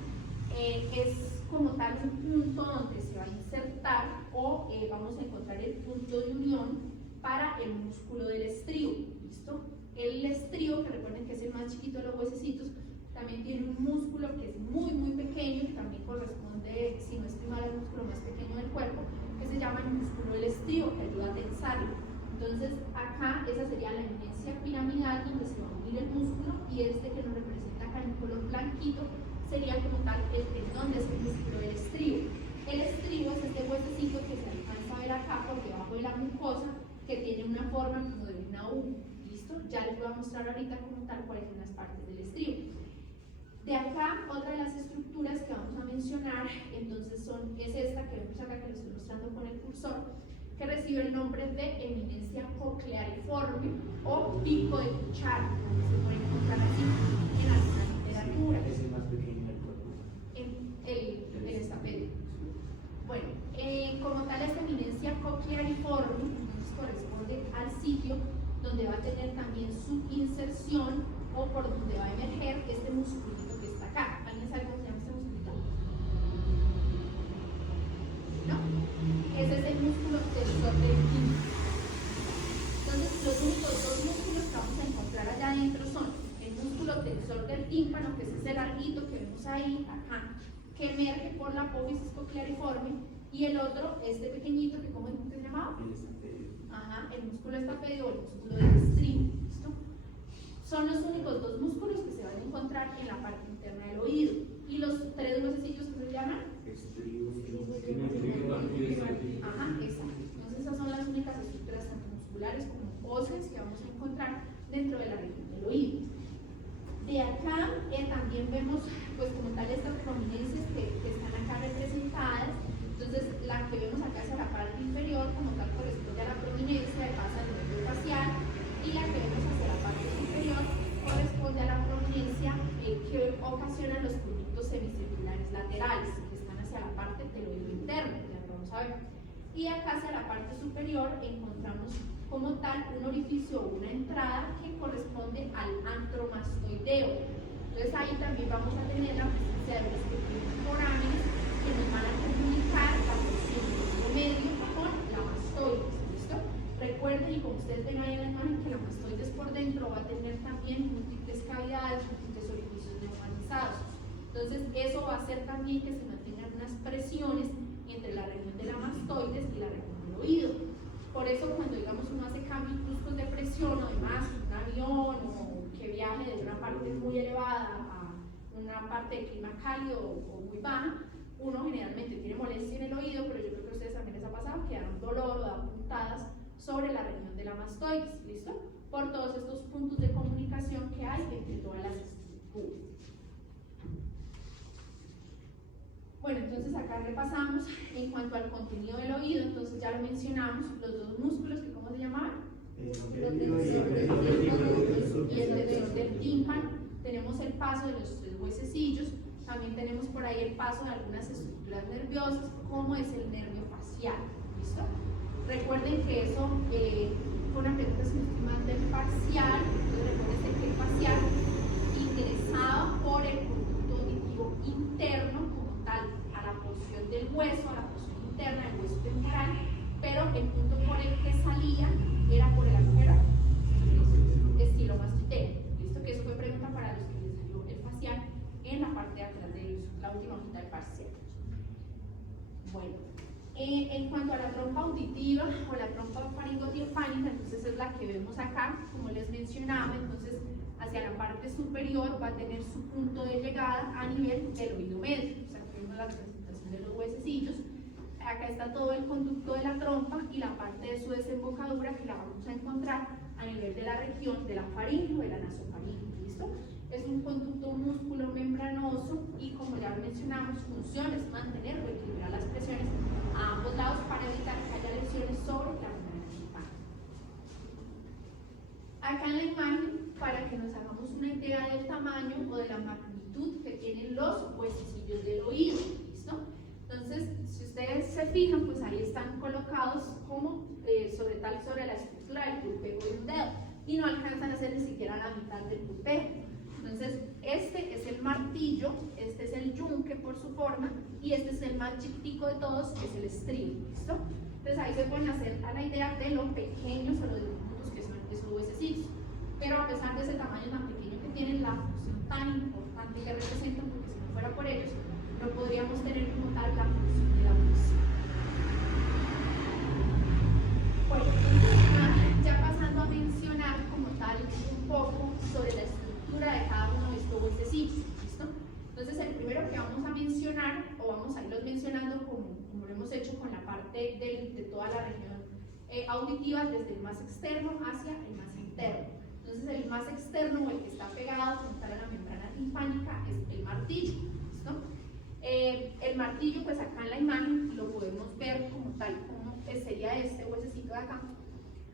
es como tal un punto donde se va a insertar o vamos a encontrar el punto de unión para el músculo del estrío. ¿Listo? El estrío, que recuerden que es el más chiquito de los huesecitos, también tiene un músculo que es muy pequeño, que también corresponde prominencia piramidal donde se va a unir el músculo, y este que nos representa acá en color blanquito sería como tal el tendón de ese músculo del estribo. El estribo es este huesecito que se alcanza a ver acá por debajo de la mucosa, que tiene una forma como de una U. ¿Listo? Ya les voy a mostrar ahorita como tal cuáles son las partes del estribo. De acá, otra de las estructuras que vamos a mencionar, entonces es esta que vemos acá, que les estoy mostrando con el cursor, que recibe el nombre de eminencia cocleariforme o pico de cuchara, como se puede encontrar así en alguna literatura. Es el más pequeño del cuerpo. En esta película. Bueno, como tal, esta eminencia cocleariforme entonces corresponde al sitio donde va a tener también su inserción o por donde va a emerger este musculito que está acá. ¿Alguien sabe cómo se llama este musculito? ¿No? Ese es el músculo tensor del tímpano. Entonces, los únicos dos músculos que vamos a encontrar allá adentro son el músculo tensor del tímpano, que es ese larguito que vemos ahí, acá, que emerge por la apófisis cocleariforme, y el otro, este pequeñito, que ¿cómo se llamaba? El estapedio. Ajá, el músculo estapedio o el músculo del estribo. ¿Listo? Son los únicos dos músculos que se van a encontrar en la parte interna del oído. ¿Y los tres huesecillos que se llaman? Estribo, Ajá, exacto. Entonces esas son las únicas estructuras tanto musculares como óseas que vamos a encontrar dentro de la región del oído. De acá también vemos pues como tal estas prominencias que están acá representadas. Entonces la que vemos acá hacia la parte inferior como tal corresponde a la prominencia de pasa del nervio facial, y la que vemos hacia la parte superior corresponde a la prominencia que ocasiona los conductos semicirculares laterales que están hacia la parte del oído interno, ya lo vamos a ver. Y acá hacia la parte superior encontramos como tal un orificio o una entrada que corresponde al antromastoideo. Entonces ahí también vamos a tener la presencia de unos pequeños forámenes que nos van a comunicar la porción del oído medio con la mastoides. ¿Listo? Recuerden, y como ustedes ven ahí en la imagen, que la mastoides por dentro va a tener también múltiples cavidades, múltiples orificios neumatizados. Entonces eso va a hacer también que se mantengan unas presiones entre la región de la mastoides y la región del oído. Por eso cuando digamos uno hace cambios bruscos de presión o demás, un avión o que viaje de una parte muy elevada a una parte de clima cálido o muy baja, uno generalmente tiene molestia en el oído, pero yo creo que a ustedes también les ha pasado que dan un dolor o dan puntadas sobre la región de la mastoides, ¿listo? Por todos estos puntos de comunicación que hay entre todas las estructuras. Bueno, entonces acá repasamos en cuanto al contenido del oído. Entonces ya lo mencionamos, los dos músculos que ¿cómo se llamaban? Los tensor y el tensor del tímpano. Tenemos el paso de los tres huesecillos, también tenemos por ahí el paso de algunas estructuras nerviosas, como es el nervio facial. ¿Listo? Recuerden que eso fue una pregunta del facial. Entonces recuerden que el facial ingresaba por el conducto auditivo interno a la porción del hueso, a la porción interna del hueso temporal, pero el punto por el que salía era por el agujero estilomastiteo. ¿Listo? Que eso fue pregunta para los que les salió el facial en la parte de atrás de la última mitad del parcial. Bueno, en cuanto a la trompa auditiva o la trompa faringotimpánica, entonces es la que vemos acá, como les mencionaba. Entonces hacia la parte superior va a tener su punto de llegada a nivel del oído medio. O sea, vemos la representación de los huesecillos. Acá está todo el conducto de la trompa y la parte de su desembocadura, que la vamos a encontrar a nivel de la región de la faringe o de la nasofaringe. ¿Listo? Es un conducto músculo membranoso y, como ya mencionamos, función es mantener o equilibrar las presiones a ambos lados para evitar que haya lesiones sobre la membrana timpánica. Acá en la imagen, para que nos hagamos una idea del tamaño o de la magnitud que tienen los huesecillos del oído. ¿Listo? Entonces, si ustedes se fijan, pues ahí están colocados como sobre la estructura del pulpeo de un dedo y no alcanzan a ser ni siquiera la mitad del pulpeo. Entonces, este es el martillo, este es el yunque por su forma y este es el más chiquitico de todos, que es el estribo. ¿Listo? Entonces ahí se pueden hacer a la idea de lo pequeños o lo diminutos que son esos huesecillos. Pero a pesar de ese tamaño tan pequeño que tienen, la función tan importante que representan, porque si no fuera por ellos, no podríamos tener como tal la función de la audición. Bueno, ya pasando a mencionar como tal auditivas desde el más externo hacia el más interno. Entonces el más externo, o el que está pegado a la membrana timpánica, es el martillo. ¿Listo? El martillo, pues acá en la imagen lo podemos ver como tal, como sería este huesecito de acá.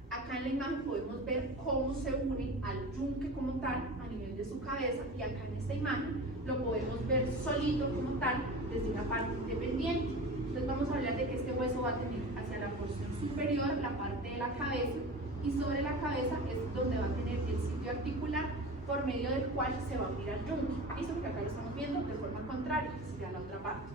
Acá en la imagen podemos ver cómo se une al yunque como tal a nivel de su cabeza, y acá en esta imagen lo podemos ver solito como tal desde una parte independiente. Entonces vamos a hablar de que este hueso va a tener hacia la porción superior la parte de la cabeza, y sobre la cabeza es donde va a tener el sitio articular por medio del cual se va a unir al yunque. Eso que acá lo estamos viendo de forma contraria, que sería la otra parte.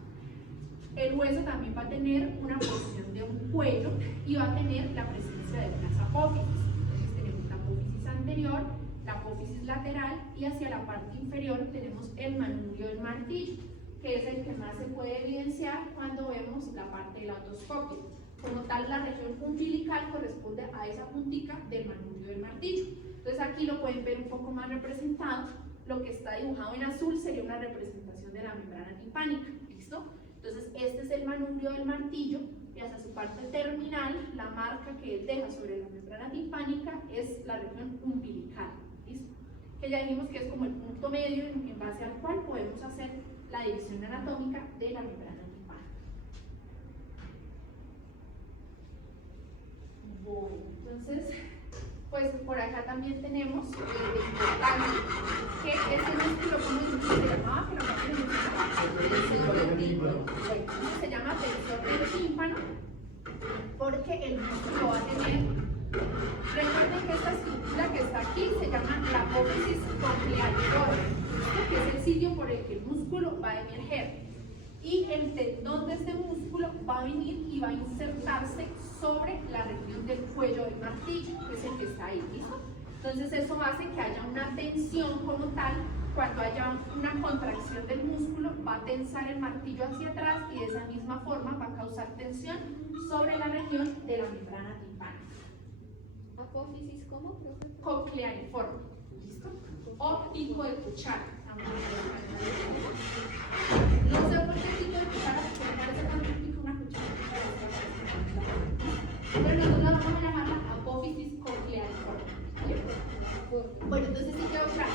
El hueso también va a tener una porción de un cuello y va a tener la presencia de unas apófisis. Entonces tenemos la apófisis anterior, la apófisis lateral, y hacia la parte inferior tenemos el manubrio del martillo, que es el que más se puede evidenciar cuando vemos la parte del otoscopio. Como tal, la región umbilical corresponde a esa puntica del manubrio del martillo. Entonces aquí lo pueden ver un poco más representado. Lo que está dibujado en azul sería una representación de la membrana timpánica. ¿Listo? Entonces este es el manubrio del martillo, y hacia su parte terminal, la marca que él deja sobre la membrana timpánica es la región umbilical. ¿Listo? Que ya dijimos que es como el punto medio en base al cual podemos hacer la división anatómica de la membrana timpánica. Bueno, entonces, pues por acá también tenemos importante que este músculo, ¿cómo se llamaba? Pero no tenemos bueno, se llama tensor del tímpano, porque el músculo va a tener, recuerden que esta estructura que está aquí se llama la apófisis cocleariforme, que es el sitio por el que el músculo va a emerger, y el tendón de este músculo va a venir y va a insertarse sobre la región del cuello del martillo, que es el que está ahí, ¿listo? Entonces eso hace que haya una tensión como tal. Cuando haya una contracción del músculo, va a tensar el martillo hacia atrás, y de esa misma forma va a causar tensión sobre la región de la membrana timpánica. ¿Apófisis cómo, profe? Cocleariforme, ¿listo? O pico de cuchara. No sé por qué pico de cuchara, porque me parece tan típico una cuchara. Pero nosotros la vamos a llamar la apófisis cocleariforme. Bueno, entonces sí quedó claro.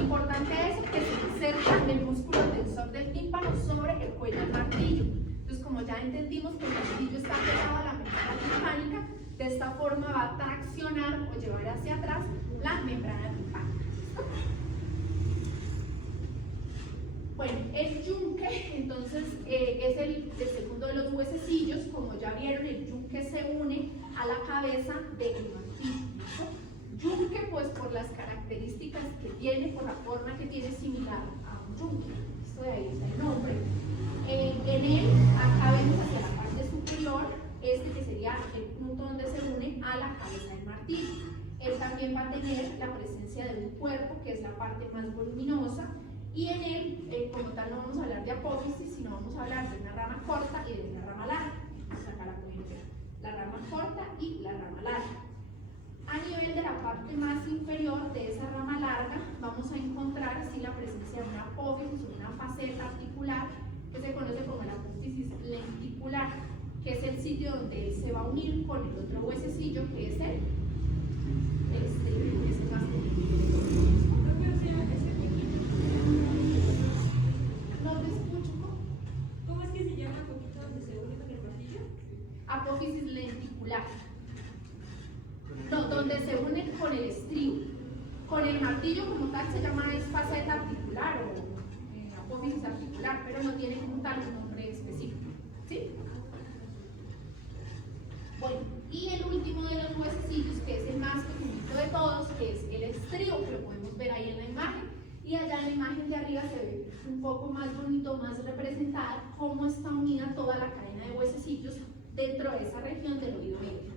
Importante es que se inserta el músculo tensor del tímpano sobre el cuello del martillo. Entonces, como ya entendimos que el martillo está pegado a la membrana timpánica, de esta forma va a traccionar o llevar hacia atrás la membrana timpánica. Bueno, el yunque, entonces, es el segundo de los huesecillos. Como ya vieron, el yunque se une a la cabeza del martillo. Yunque, pues por las características que tiene, por la forma que tiene, similar a un yunque. Esto de ahí está el nombre. En él, acá vemos hacia la parte superior, este que sería el punto donde se une a la cabeza del martillo. Él también va a tener la presencia de un cuerpo, que es la parte más voluminosa, y en él, como tal, no vamos a hablar de apófisis, sino vamos a hablar de una rama corta y de una rama larga. Entonces, acá la pueden ver. La rama corta y la rama larga. A nivel de la parte más inferior de esa rama larga, vamos a encontrar así la presencia de una apófisis o una faceta articular, que se conoce como la apófisis lenticular, que es el sitio donde él se va a unir con el otro huesecillo, que es el estribo, que es el más pequeño. No te escucho. ¿Cómo es que se llama el poquito donde se une con el martillo? Apófisis lenticular. No, donde se une con el estribo. Con el martillo como tal se llama faceta articular o apófisis articular, pero no tiene como tal un nombre específico. ¿Sí? Bueno, y el último de los huesecillos, que es el más pequeñito de todos, que es el estribo, que lo podemos ver ahí en la imagen. Y allá en la imagen de arriba se ve un poco más bonito, más representada, cómo está unida toda la cadena de huesecillos dentro de esa región del oído medio.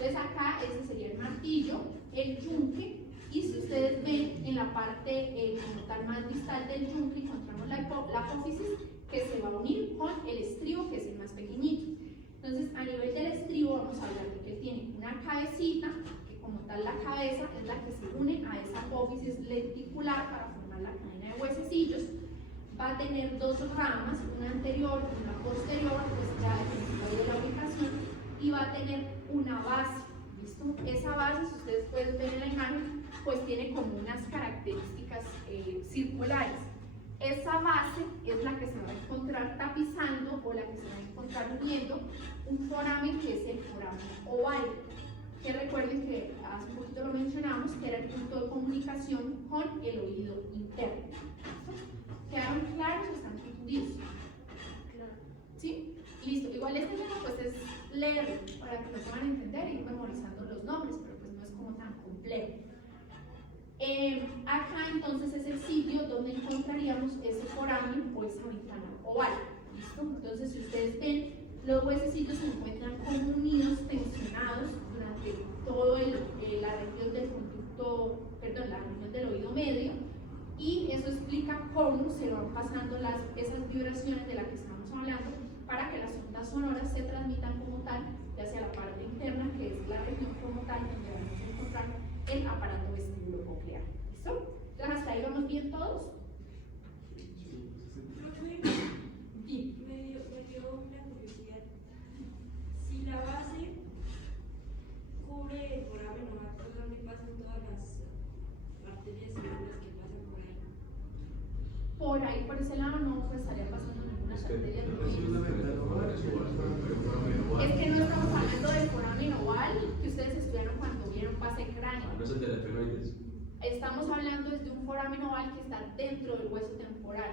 Entonces acá ese sería el martillo, el yunque, y si ustedes ven en la parte como tal más distal del yunque encontramos la apófisis, que se va a unir con el estribo, que es el más pequeñito. Entonces a nivel del estribo vamos a hablar de que tiene una cabecita, que como tal la cabeza es la que se une a esa apófisis lenticular para formar la cadena de huesecillos. Va a tener dos ramas, una anterior y una posterior, pues ya dependiendo de la ubicación. y va a tener una base, ¿listo? Esa base, si ustedes pueden ver en la imagen, pues tiene como unas características circulares. Esa base es la que se va a encontrar tapizando o la que se va a encontrar uniendo un foramen que es el foramen oval, que recuerden que hace un poquito lo mencionamos, que era el punto de comunicación con el oído interno. ¿Quedaron claros o están confundidos? ¿Sí? Listo. Igual este tema pues es leer para que lo puedan entender y ir memorizando los nombres, pero pues no es como tan complejo. Acá entonces es el sitio donde encontraríamos ese foramen o esa ventana oval. ¿Listo? Entonces si ustedes ven, los huesecitos se encuentran como unidos, tensionados durante todo la región del conducto, perdón, la región del oído medio, y eso explica cómo se van pasando esas vibraciones de las que estamos hablando para que las ondas sonoras se transmitan como tal, ya sea la parte interna, que es la región como tal, donde vamos a encontrar el aparato vestibulo-coclear. ¿Listo? Entonces, ¿hasta ahí vamos bien todos? Y me dio una curiosidad. Si la base cubre el foramen oval, ¿por dónde pasan todas las arterias seguras que pasan por ahí? Por ahí, por ese lado, no pues, estaría pasando ninguna arteria. Es que no estamos hablando del foramen oval que ustedes estudiaron cuando vieron base cráneo. No es el de la efemérides. Estamos hablando de un foramen oval que está dentro del hueso temporal,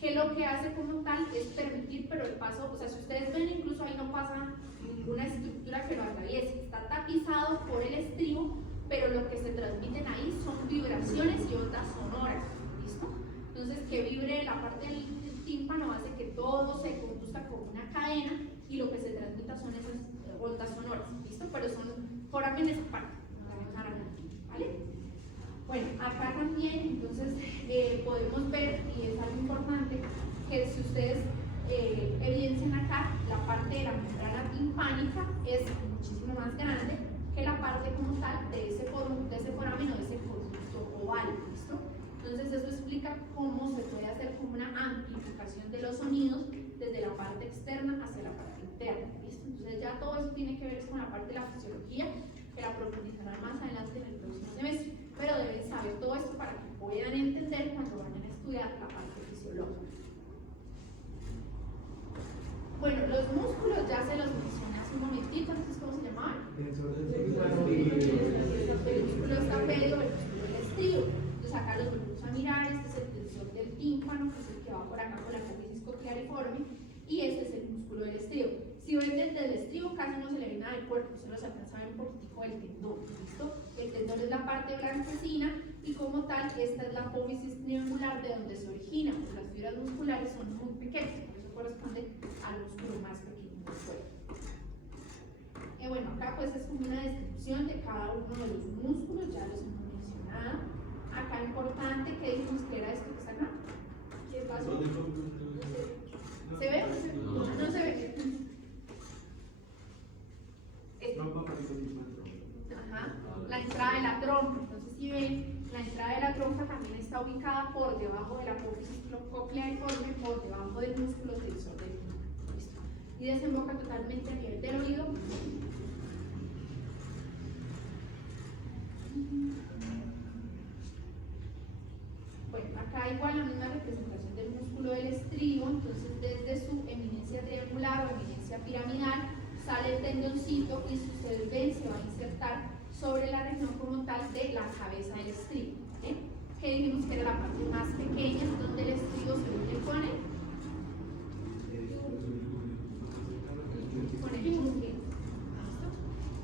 que lo que hace como tal es permitir, pero el paso, o sea, si ustedes ven, incluso ahí no pasa ninguna estructura que lo atraviese, está tapizado por el estribo, pero lo que se transmiten ahí son vibraciones y ondas sonoras, ¿listo? Entonces, que vibre la parte del tímpano hace que todo se conduzca como una cadena y lo que se transmita son esas ondas sonoras, ¿listo? Pero son forámenes aparte, ¿vale? Bueno, acá también, entonces, podemos ver, y es algo importante, que si ustedes evidencian acá, la parte de la membrana timpánica es muchísimo más grande que la parte como tal de ese foramen o de ese conducto oval, ¿listo? Entonces, eso explica cómo se puede hacer como una amplificación de los sonidos desde la parte externa hacia la parte interna, ¿listo? Entonces, ya todo eso tiene que ver con la parte de la fisiología, que la profundizarán más adelante en el próximo semestre, pero deben saber todo esto para que puedan entender cuando vayan a estudiar la parte fisiológica. Bueno, los músculos ya se los mencioné hace un momentito, ¿no sé cómo se llamaban? El músculo escapedio o el músculo del estribo. Entonces acá los volvemos a mirar, este es el tensor del tímpano, que es el que va por acá con la apófisis cocleariforme, y este es el músculo del estribo. Si ven desde el estribo casi no se le ve nada del cuerpo, solo se alcanza a ver un poquitico del tendón, ¿listo? El tendón es la parte blanquecina y como tal esta es la apófisis triangular de donde se origina, pues las fibras musculares son muy pequeñas, por eso corresponde al músculo más pequeño del cuerpo. Bueno, acá pues es como una descripción de cada uno de los músculos, ya los hemos mencionado. Acá importante que dijimos que era esto que está acá. ¿Qué pasó? ¿Se ve? No se ve. Ajá, la entrada de la trompa. Entonces, si ven, la entrada de la trompa también está ubicada por debajo de la apófisis cocleariforme, por debajo del músculo tensor del tímpano. ¿Listo? Y desemboca totalmente a nivel del oído. Bueno, acá igual la misma representación del músculo del estribo, entonces desde su eminencia triangular o eminencia piramidal sale el tendoncito y si ustedes ven se va a insertar sobre la región como tal de la cabeza del estribo, ¿vale? Que dijimos que era la parte más pequeña donde el estribo se une con el yunque.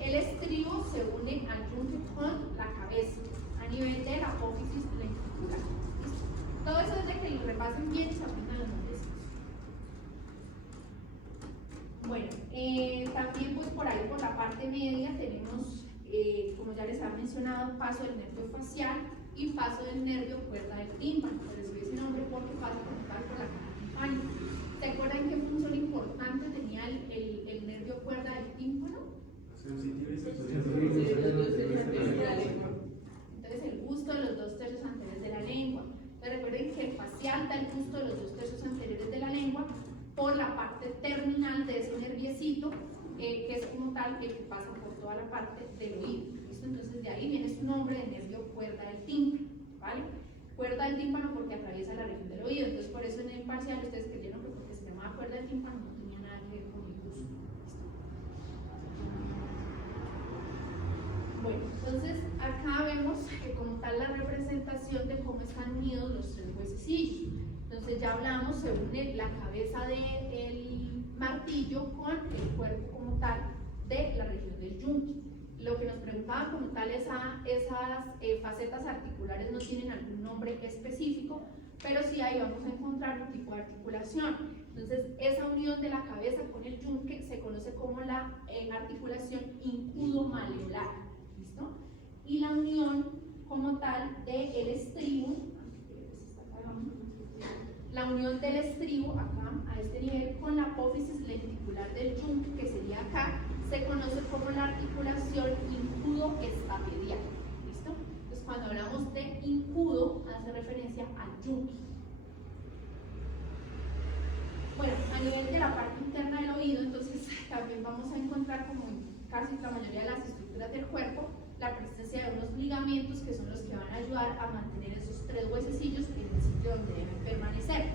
El estribo se une al yunque con la cabeza a nivel de la apófisis lenticular. Todo eso es de que lo repasen bien y se aprendan los nombres. Bueno, también pues por ahí por la parte media tenemos, como ya les había mencionado, paso del nervio facial y paso del nervio cuerda del tímpano. Por eso ese nombre porque pasa por la cara timpánica. ¿Se acuerdan qué función importante tenía el nervio cuerda del tímpano? Entonces el gusto de los 2/3 anteriores de la lengua. Pero recuerden que el facial da el gusto de los 2/3 anteriores de la lengua por la parte terminal de ese nerviecito que es como tal el que pasa por toda la parte del oído. ¿Listo? Entonces de ahí viene su nombre de nervio cuerda del tímpano, ¿vale? Cuerda del tímpano porque atraviesa la región del oído. Entonces por eso en el parcial ustedes creyeron que porque se llamaba cuerda del tímpano no tenía nada que ver con el uso. ¿Listo? Bueno, entonces acá vemos que como tal la representación de cómo están unidos los tres huesecillos. Entonces ya hablamos, se une la cabeza del martillo con el cuerpo como tal de la región del yunque. Lo que nos preguntaban como tal, esas facetas articulares no tienen algún nombre específico, pero sí ahí vamos a encontrar un tipo de articulación. Entonces esa unión de la cabeza con el yunque se conoce como la articulación incudo-maleolar. ¿Listo? Y la unión como tal del estribo, la unión del estribo acá a este nivel con la apófisis lenticular del yunque, que sería acá, se conoce como la articulación incudo-estapedial. ¿Listo? Entonces cuando hablamos de incudo hace referencia al yunque. Bueno, a nivel de la parte interna del oído, entonces también vamos a encontrar, como en casi la mayoría de las estructuras del cuerpo, la presencia de unos ligamentos que son los que van a ayudar a mantener esos tres huesecillos en el sitio donde deben permanecer.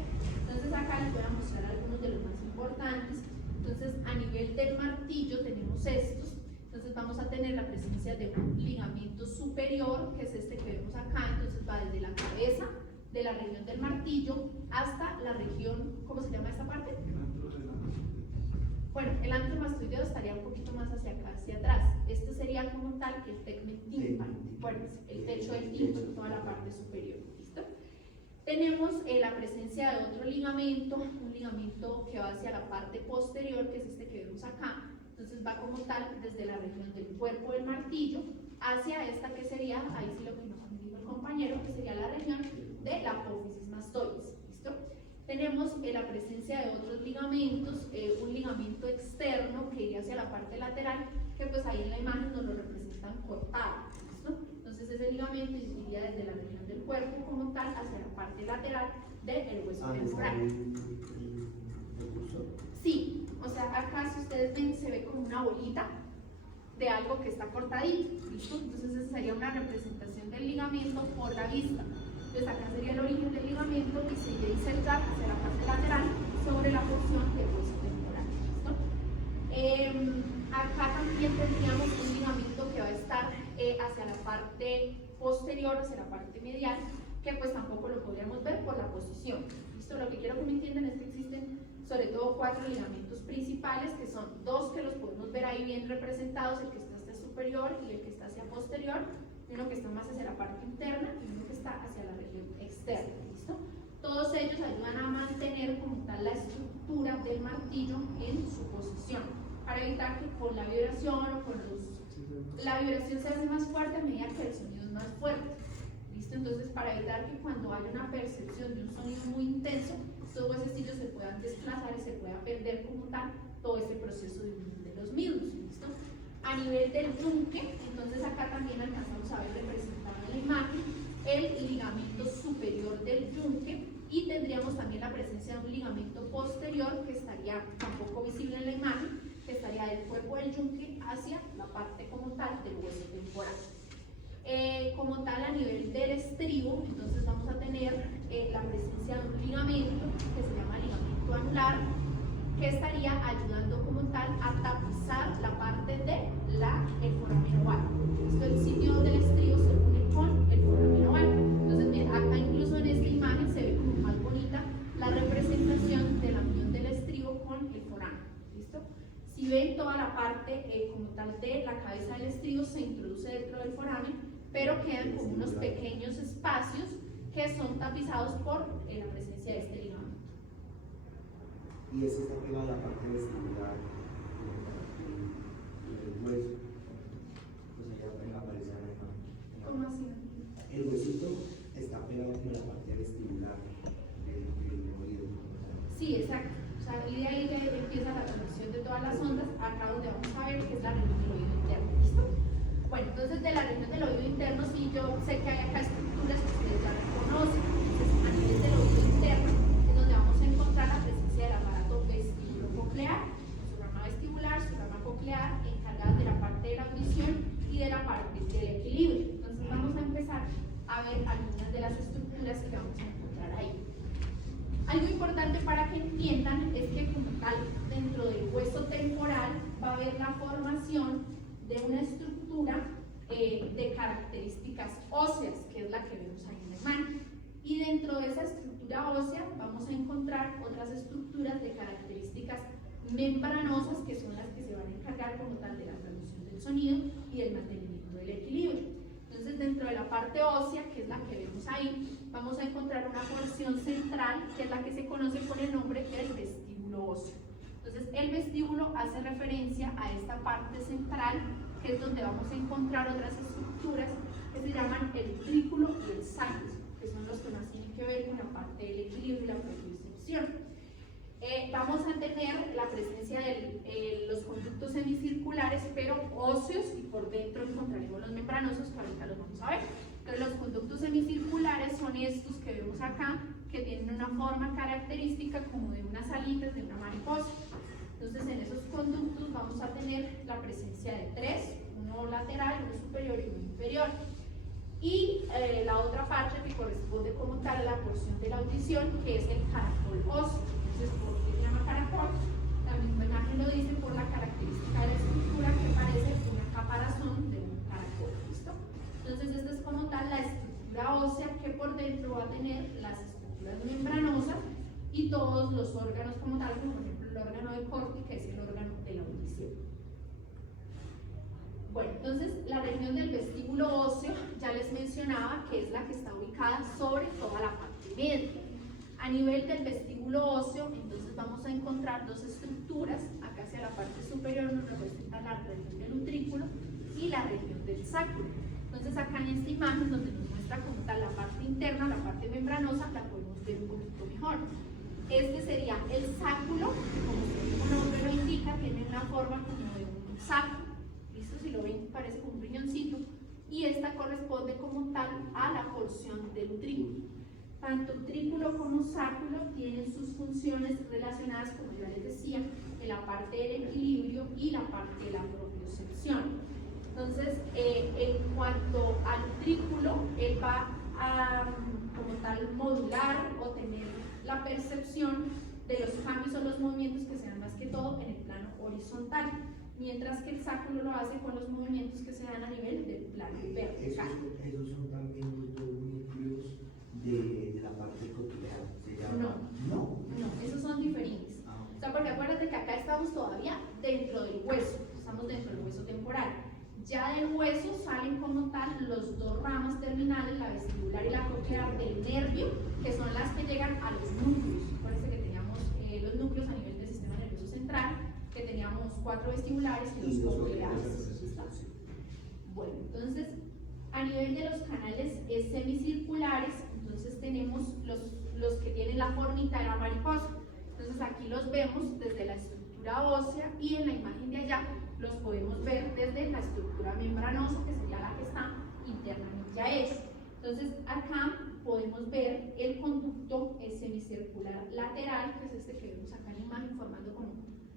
Entonces acá les voy a mostrar algunos de los más importantes. Entonces a nivel del martillo tenemos estos. Entonces vamos a tener la presencia de un ligamento superior, que es este que vemos acá. Entonces va desde la cabeza de la región del martillo hasta la región, ¿cómo se llama esta parte? Bueno, el anteromastoideo estaría un poquito más hacia acá, hacia atrás. Este sería como tal el tegmen tímpano, bueno, el techo del tímpano, toda la parte superior. ¿Listo? Tenemos la presencia de otro ligamento, un ligamento que va hacia la parte posterior, que es este que vemos acá. Entonces va como tal desde la región del cuerpo del martillo hacia esta que sería, ahí sí lo que nos dijo el compañero, que sería la región de la apófisis mastoides. ¿Listo? Tenemos la presencia de otros ligamentos, un ligamento externo que iría hacia la parte lateral, que pues ahí en la imagen nos lo representan cortado. ¿Listo? Entonces ese ligamento iría desde la región del cuerpo como tal hacia la parte lateral del hueso temporal. Sí, o sea, acá si ustedes ven se ve como una bolita de algo que está cortadito. ¿Listo? Entonces esa sería una representación del ligamento por la vista. Entonces acá sería el origen del ligamento y se iría a insertar hacia la parte lateral sobre la porción del hueso temporal. ¿Listo? Acá también tendríamos un ligamento que va a estar hacia la parte posterior, hacia la parte medial, que pues tampoco lo podríamos ver por la posición. ¿Listo? Lo que quiero que me entiendan es que existen sobre todo 4 ligamentos principales, que son 2 que los podemos ver ahí bien representados, el que está hacia superior y el que está hacia posterior, y uno que está más hacia la parte interna y uno que está hacia la región externa. ¿Listo? Todos ellos ayudan a mantener como tal la estructura del martillo en su posición, para evitar que con la vibración o con la vibración se hace más fuerte a medida que el sonido es más fuerte. ¿Listo? Entonces para evitar que cuando haya una percepción de un sonido muy intenso, estos huesecillos se puedan desplazar y se pueda perder como tal todo este proceso de unión de los mismos. ¿Listo? A nivel del yunque, entonces acá también alcanzamos a ver representado en la imagen el ligamento superior del yunque, y tendríamos también la presencia de un ligamento posterior que estaría tampoco visible en la imagen, que estaría del cuerpo del yunque hacia la parte como tal del hueso temporal. Como tal, a nivel del estribo, entonces vamos a tener la presencia de un ligamento que se llama ligamento anular, que estaría ayudando como tal a tapizar la parte del foramen oval. Esto es el sitio donde el estribo se une con el foramen oval. Entonces, miren, acá incluso en esta imagen se ve como más bonita la representación de la unión del estribo con el foramen. ¿Listo? Si ven, toda la parte como tal de la cabeza del estribo se introduce dentro del foramen, pero quedan como unos pequeños espacios que son tapizados por la presencia de este ligamento. Y ese está pegado a la parte vestibular del hueso. O sea, ya aparece en la imagen. ¿Cómo así? El huesito está pegado con la parte vestibular del oído. Sí, exacto. O sea, y de ahí ya empieza la conexión de todas las ondas, acá donde vamos a ver que es la región del oído interno. ¿Listo? Bueno, entonces de la región del oído interno, sí, yo sé que hay acá estructuras que ustedes ya reconocen. Entonces, a nivel del oído interno es donde vamos a encontrar la presencia del aparato vestíbulo-coclear, su rama vestibular, su rama coclear ver la formación de una estructura de características óseas, que es la que vemos ahí en la imagen. Y dentro de esa estructura ósea vamos a encontrar otras estructuras de características membranosas, que son las que se van a encargar como tal de la transmisión del sonido y el mantenimiento del equilibrio. Entonces, dentro de la parte ósea, que es la que vemos ahí, vamos a encontrar una porción central, que es la que se conoce con el nombre del vestíbulo óseo. Entonces, el vestíbulo hace referencia a esta parte central, que es donde vamos a encontrar otras estructuras que se llaman el utrículo y el sacro, que son los que más tienen que ver con la parte del equilibrio y la propiocepción. Vamos a tener la presencia de los conductos semicirculares, pero óseos, y por dentro encontraremos los membranosos, que ahorita los vamos a ver. Entonces, los conductos semicirculares son estos que vemos acá, que tienen una forma característica como de unas alitas de una mariposa. Entonces, en esos conductos vamos a tener la presencia de tres, uno lateral, uno superior y uno inferior. Y la otra parte que corresponde como tal a la porción de la audición, que es el caracol óseo. Entonces, ¿por qué se llama caracol? La misma imagen lo dice por la característica de la estructura, que parece una caparazón de un caracol. ¿Listo? Entonces, esta es como tal la estructura ósea, que por dentro va a tener las estructuras membranosas y todos los órganos como tal, como por ejemplo el órgano de Corti, que es el órgano de la audición. Bueno, entonces la región del vestíbulo óseo ya les mencionaba que es la que está ubicada sobre toda la parte media. A nivel del vestíbulo óseo, entonces vamos a encontrar dos estructuras. Acá hacia la parte superior nos representa la región del utrículo y la región del sacro. Entonces acá en esta imagen, donde nos muestra como tal la parte interna, la parte membranosa, la podemos ver un poquito mejor. Este sería el sáculo, que como su mismo nombre lo indica, tiene una forma como de un saco. Si lo ven, parece como un riñoncito, y esta corresponde como tal a la porción del utrículo. Tanto utrículo como sáculo tienen sus funciones relacionadas, como ya les decía, en la parte del equilibrio y la parte de la propiocepción. Entonces, en cuanto al utrículo, él va a, como tal, modular o tener la percepción de los cambios o los movimientos que se dan más que todo en el plano horizontal, mientras que el sáculo lo hace con los movimientos que se dan a nivel del plano vertical. Esos son también los dos núcleos de la parte coclear. No, esos son diferentes. O sea, porque acuérdate que acá estamos todavía dentro del hueso, estamos dentro del hueso temporal. Ya del hueso salen como tal los dos ramas terminales, la vestibular y la coclear del nervio, que son las que llegan a los núcleos. Acuérdense que teníamos los núcleos a nivel del sistema nervioso central, que teníamos 4 vestibulares y 2 cocleares. Bueno, entonces, a nivel de los canales semicirculares, entonces tenemos los que tienen la formita de la mariposa. Entonces aquí los vemos desde la estructura ósea, y en la imagen de allá los podemos ver desde la estructura membranosa, que sería la que está internamente a ellos. Entonces acá podemos ver el conducto semicircular lateral, que es este que vemos acá en la imagen, formando como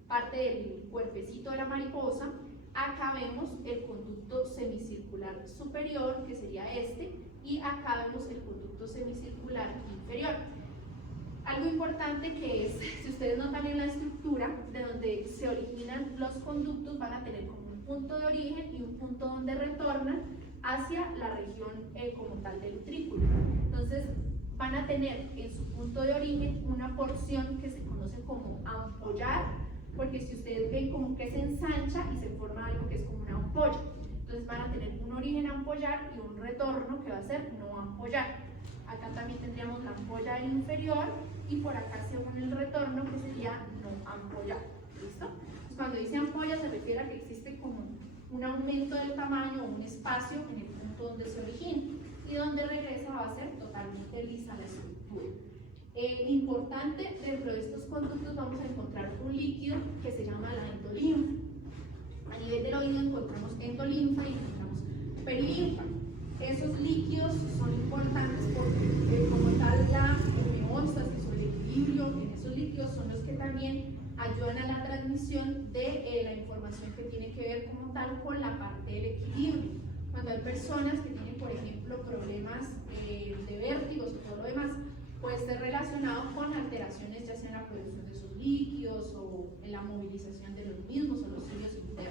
parte del cuerpecito de la mariposa. Acá vemos el conducto semicircular superior, que sería este, y acá vemos el conducto semicircular inferior. Algo importante que es, si ustedes notan en la estructura, de donde se originan los conductos, van a tener como un punto de origen y un punto donde retornan hacia la región como tal del utrículo. Entonces, van a tener en su punto de origen una porción que se conoce como ampollar, porque si ustedes ven como que se ensancha y se forma algo que es como una ampolla. Entonces van a tener un origen ampollar y un retorno que va a ser no ampollar. Acá también tendríamos la ampolla del inferior, y por acá se une el retorno, que sería no ampollar. ¿Listo? Entonces, cuando dice ampolla se refiere a que existe como un aumento del tamaño o un espacio en el punto donde se origina, y donde regresa va a ser totalmente lisa la estructura. Importante, dentro de estos conductos vamos a encontrar un líquido que se llama la endolinfa. A nivel del oído encontramos endolinfa y encontramos perilinfa. Esos líquidos son importantes porque como tal la homeostasis o el equilibrio en esos líquidos son los que también ayudan a la transmisión de la información que tiene que ver como tal con la parte del equilibrio. Cuando hay personas que tienen, por ejemplo, problemas de vértigos y todo lo demás, puede estar relacionado con alteraciones ya sea en la producción de esos líquidos o en la movilización de los mismos o los sellos internos.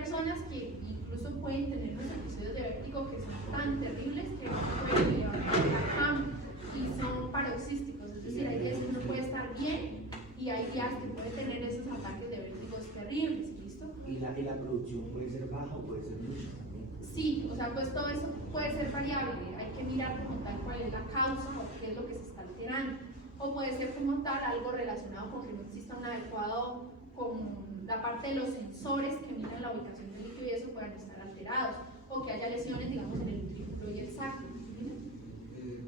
personas que incluso pueden tener unos episodios de vértigo que son tan terribles que no pueden levantar la cama y son paroxísticos, es decir, hay días que uno puede estar bien y hay días que puede tener esos ataques de vértigos terribles, ¿listo? Y la producción puede ser baja o puede ser mucha también. Sí, o sea, pues todo eso puede ser variable, hay que mirar como tal cuál es la causa o qué es lo que se está alterando. O puede ser como tal algo relacionado con que no exista un adecuado, con la parte de los sensores que miran la ubicación del líquido y eso puedan estar alterados, o que haya lesiones, digamos, en el ventrículo y el saco.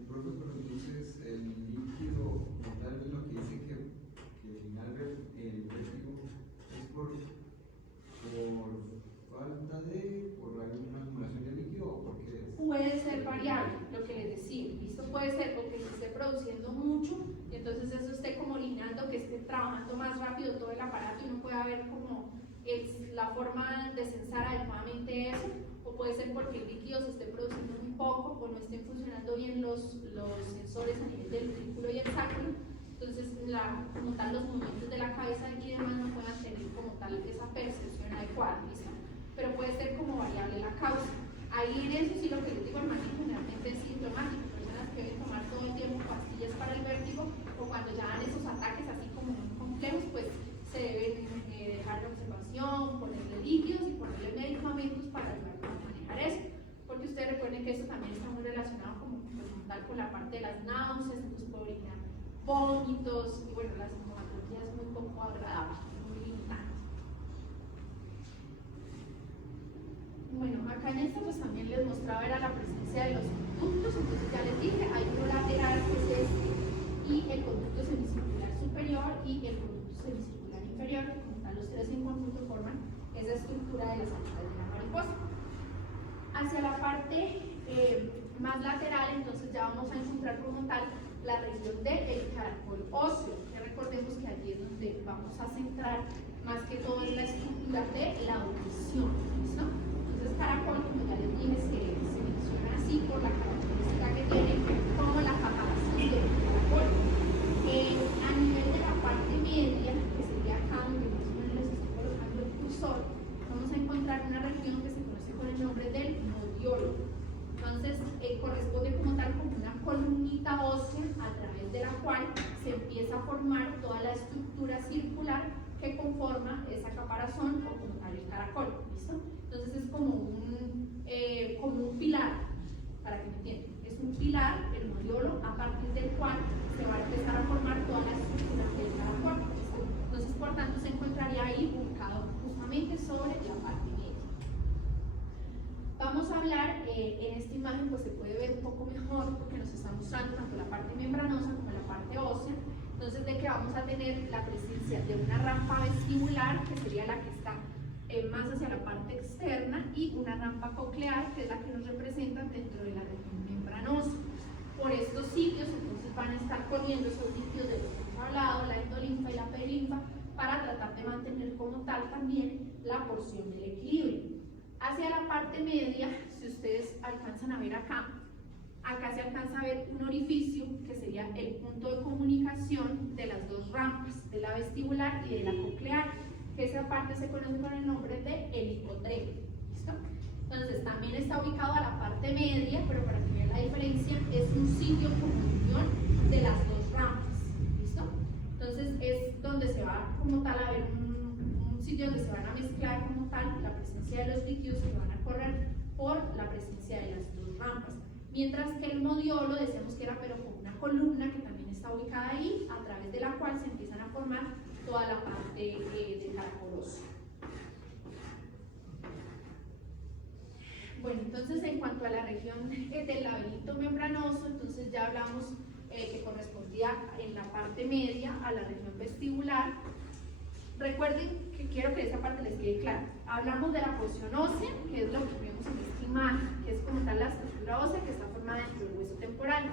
Profe, pero entonces el líquido, tal vez lo que dice que eliminar el vértigo es por falta de, por alguna acumulación de líquido o por qué es. Puede ser variable, lo que les decía, ¿listo? Puede ser o que se esté produciendo mucho y entonces eso esté como eliminando, que esté trabajando más rápido todo el aparato y no pueda ver como la forma de censar adecuadamente eso, o puede ser porque el líquido se esté produciendo muy poco o no estén funcionando bien los sensores a nivel del ventrículo y el sacro, entonces como tal los movimientos de la cabeza y demás no puedan tener como tal esa percepción adecuada, ¿listo? Pero puede ser como variable la causa. Ahí en eso sí lo que les digo, el manejo generalmente es sintomático, personas que deben tomar todo el tiempo pastillas para el vértigo o cuando ya dan esos ataques así como muy complejos, pues se deben dejar de observación, ponerle líquidos y ponerle medicamentos para ayudarlos a manejar eso, porque ustedes recuerden que eso también está muy relacionado como tal con la parte de las náuseas, entonces puede originar vómitos y bueno, la sintomatología es muy poco agradable, muy limitante. Bueno, acá en esta pues también les mostraba era la presencia de los conductos, entonces ya les dije, hay uno lateral que es este y el conducto semicircular superior y el conducto semicircular inferior, que como tal los tres en conjunto forman esa estructura de las aletas de la mariposa. Hacia la parte más lateral, entonces ya vamos a encontrar como tal la región del caracol óseo, que recordemos que allí es donde vamos a centrar más que todo en la estructura de la audición, ¿listo? Entonces caracol, como ya les dije, se menciona así por la característica que tiene como la caparazón del caracol. A nivel de la parte media, que sería acá donde más o menos les estoy colocando el cursor, vamos a encontrar una región que se conoce con el nombre del nodiolo. Entonces corresponde como tal como una columnita ósea a través de la cual se empieza a formar toda la estructura circular que conforma esa caparazón o como tal el caracol, ¿listo? Entonces es como un pilar, para que me entiendan, es un pilar, el nodiolo, a partir del cual se va a empezar a formar toda la estructura del caracol, ¿listo? Entonces por tanto se encontraría ahí ubicado justamente sobre la parte media. Vamos a hablar, en esta imagen pues se puede ver un poco mejor porque nos está mostrando tanto la parte membranosa como la parte ósea, entonces de que vamos a tener la presencia de una rampa vestibular que sería la que está más hacia la parte externa y una rampa coclear que es la que nos representa dentro de la región membranosa. Por estos sitios entonces van a estar corriendo esos líquidos de los que hemos hablado, la endolinfa y la perilinfa, para tratar de mantener como tal también la porción del equilibrio. Hacia la parte media, si ustedes alcanzan a ver acá se alcanza a ver un orificio que sería el punto de comunicación de las dos rampas, de la vestibular y de la coclear, que esa parte se conoce con el nombre de helicotreo, ¿listo? Entonces también está ubicado a la parte media, pero para que vean la diferencia, es un sitio como unión de las dos rampas, ¿listo? Entonces es donde se va como tal a ver un sitio donde se van a mezclar como tal la presencia de los líquidos que van a correr por la presencia de las dos rampas. Mientras que el nodiolo, decíamos que era pero con una columna que también está ubicada ahí, a través de la cual se empiezan a formar toda la parte del caracol óseo. Bueno, entonces en cuanto a la región del laberinto membranoso, entonces ya hablamos que correspondía en la parte media a la región vestibular. Recuerden que quiero que esta parte les quede clara. Hablamos de la porción ósea, que es lo que vemos en esta imagen, que es como tal la estructura ósea que está formada dentro del hueso temporal.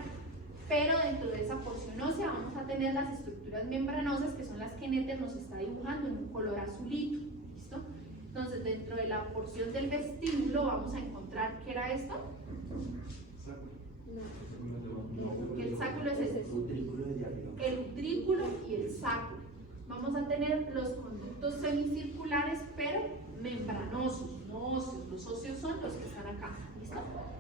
Pero dentro de esa porción ósea vamos a tener las estructuras membranosas, que son las que Nether nos está dibujando en un color azulito. ¿Listo? Entonces, dentro de la porción del vestíbulo vamos a encontrar, ¿qué era esto? No, el sáculo es ese. El utrículo y el sáculo. Vamos a tener los conductos semicirculares, pero membranosos, no óseos. Los óseos son los que están acá, ¿listo?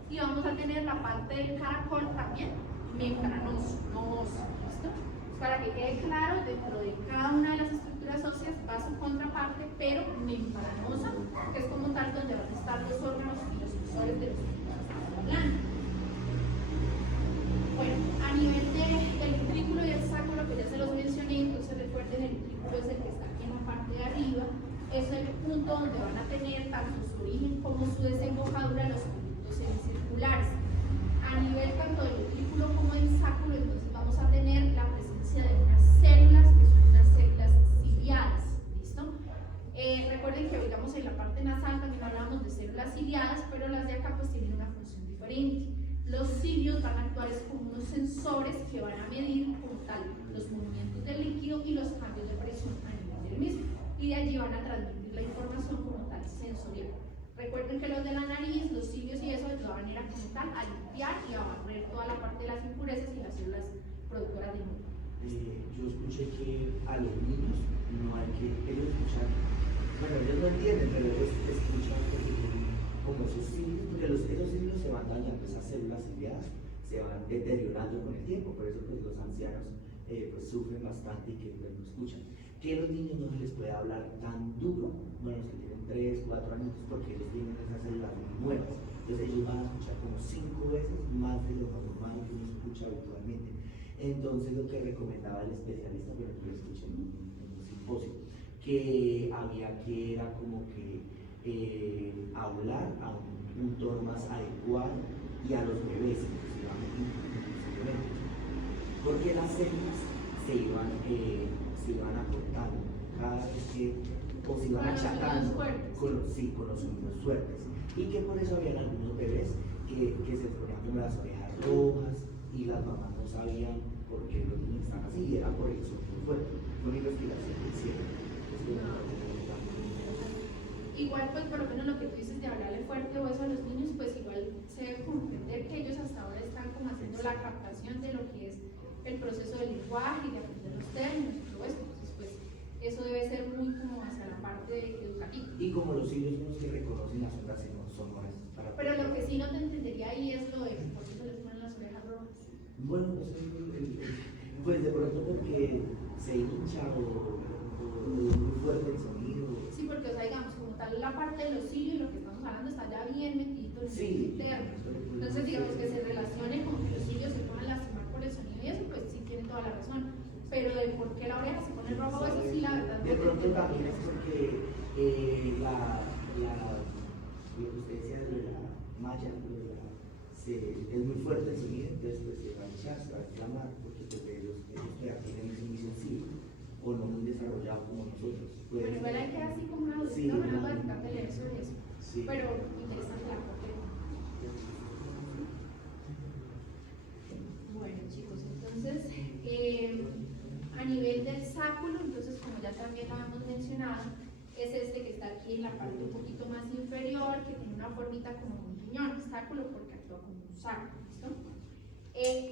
Y vamos a tener la parte del caracol también membranoso, no óseo, ¿listo? Para que quede claro, dentro de cada una de las estructuras óseas va su contraparte, pero membranosa, que es como tal donde van a estar los órganos y los sensores de los que estamos hablando. Bueno, a nivel del utrículo y el sáculo, que ya se los mencioné, entonces recuerden, el utrículo es el que está aquí en la parte de arriba, es el punto donde van a tener tanto su origen como su desembocadura los conductos semicirculares. A nivel tanto del utrículo como del sáculo, entonces vamos a tener la presencia de unas células que son unas células ciliadas, ¿listo? Recuerden que digamos en la parte nasal también hablamos de células ciliadas, pero las de acá pues tienen una función diferente. Los cilios van a actuar como unos sensores que van a medir como tal los movimientos del líquido y los cambios de presión a nivel del mismo, y de allí van a transmitir la información como tal sensorial. Recuerden que los de la nariz, los cilios y eso, lo van a ir a como tal a limpiar y a barrer toda la parte de las impurezas y las células productoras de humo. Yo escuché que a los niños no hay que, ellos escuchan, bueno, ellos no entienden, pero ellos escuchan como esos cilios, porque esos cilios se van dañando, esas células ciliadas se van deteriorando con el tiempo, por eso pues los ancianos pues sufren bastante y que pues, no escuchan. Que a los niños no se les puede hablar tan duro, bueno, si tienen 3, 4 años, porque ellos tienen esas células muy nuevas, entonces ellos van a escuchar como 5 veces más de lo normal que uno escucha habitualmente. Entonces lo que recomendaba el especialista, pero que lo escuché en un simposio, que había que era como que hablar a un tono más adecuado y a los bebés inclusivamente, porque las células se iban acortando cada vez que, o se iban achatando con los sonidos fuertes, y que por eso habían algunos bebés que se les ponían como las orejas rojas y las mamás no sabían por qué los niños estaban así, y era por el sonido fuerte. Fue una investigación que hicieron. Igual, pues por lo menos lo que tú dices de hablarle fuerte o eso a los niños, pues igual se debe comprender que ellos hasta ahora están como haciendo la captación de lo que es el proceso del lenguaje y de aprender los términos y todo eso. Entonces, pues eso debe ser muy como hacia la parte educativa. Y como los cilios son los que reconocen las ondas sonoras. Pero lo que sí no te entendería ahí es lo de por qué se les ponen las orejas rojas. Bueno, pues de pronto porque se hincha o es muy fuerte el sonido. Sí, porque o sea, digamos, como tal la parte de los cilios, lo que estamos hablando está ya bien metido en el Sí. interno. Entonces, digamos que se relacione con que los cilios se puedan lastimar por el sonido y eso, pues sí tiene toda la razón. Pero de por qué la oreja se pone roja, eso sí, la verdad. De pronto también es porque lo que usted decía de la malla, es muy fuerte el sonido, entonces pues se va a hinchar, se va a inflamar, porque pues ellos ya tienen eso muy sensible o no muy desarrollado como nosotros. Pues, Bueno, igual hay que así como una duda, sí, no me voy a tratar de leer sobre eso. sí. Pero interesante la parte. Bueno, chicos, entonces, a nivel del sáculo, entonces como ya también lo hemos mencionado, es este que está aquí en la parte un poquito más inferior, que tiene una formita como un riñón, sáculo porque actúa como un saco, ¿listo?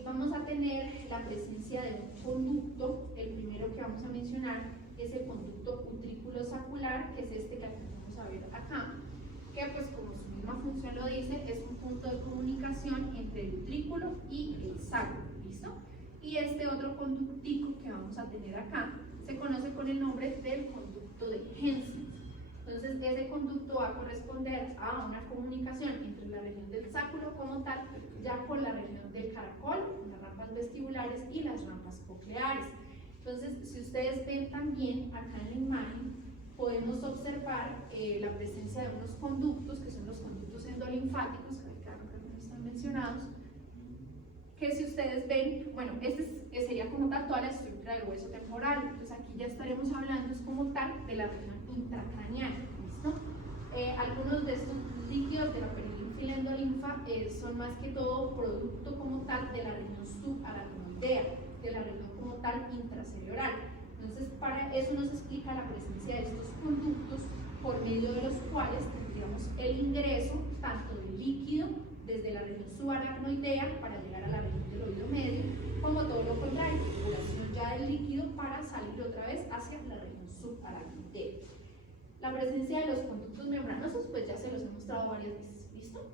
Vamos a tener la presencia de un conducto. El primero que vamos a mencionar es el conducto utrículo sacular, que es este que alcanzamos a ver acá, que pues como su misma función lo dice, es un punto de comunicación entre el utrículo y el sáculo, ¿listo? Y este otro conductico que vamos a tener acá se conoce con el nombre del conducto de Hensen. Entonces, ese conducto va a corresponder a una comunicación entre la región del sáculo como tal, ya con la región del caracol, las rampas vestibulares y las rampas cocleares. Entonces, si ustedes ven también acá en la imagen, podemos observar la presencia de unos conductos, que son los conductos endolinfáticos, que acá no están mencionados, que si ustedes ven, bueno, sería como tal toda la estructura del hueso temporal. Entonces aquí ya estaremos hablando es como tal de la región intracraneal, ¿listo? Algunos de estos líquidos de la perilinfa y la endolinfa son más que todo producto como tal de la región subaracnoidea, de la región como tal intracerebral. Entonces para eso nos explica la presencia de estos conductos por medio de los cuales tendríamos el ingreso tanto del líquido desde la región subaracnoidea para llegar a la región del oído medio, como todo lo contrario, circulación ya del líquido para salir otra vez hacia la región subaracnoidea. La presencia de los conductos membranosos, pues ya se los he mostrado varias veces, ¿listo?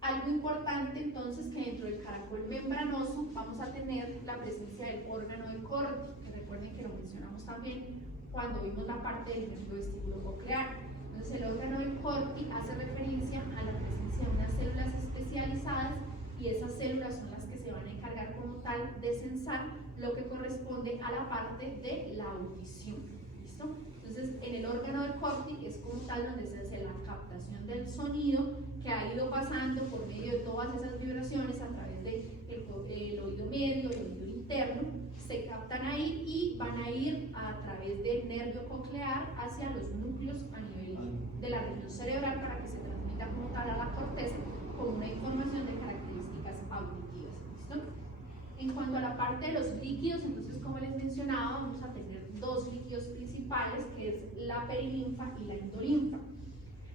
Algo importante entonces que dentro del caracol membranoso vamos a tener la presencia del órgano de Corti, que recuerden que lo mencionamos también cuando vimos la parte del nervio vestíbulo coclear. Entonces el órgano de Corti hace referencia a la presencia de unas células especializadas y esas células son las que se van a encargar como tal de censar lo que corresponde a la parte de la audición. ¿Listo? Entonces en el órgano de Corti es como tal donde se hace la captación del sonido que ha ido pasando por medio de todas esas vibraciones a través del oído medio, el oído interno, se captan ahí y van a ir a través del nervio coclear hacia los núcleos a nivel de la región cerebral para que se transmita como tal a la corteza con una información de características auditivas. ¿Listo? En cuanto a la parte de los líquidos, entonces como les mencionaba, vamos a tener dos líquidos principales, que es la perilinfa y la endolinfa.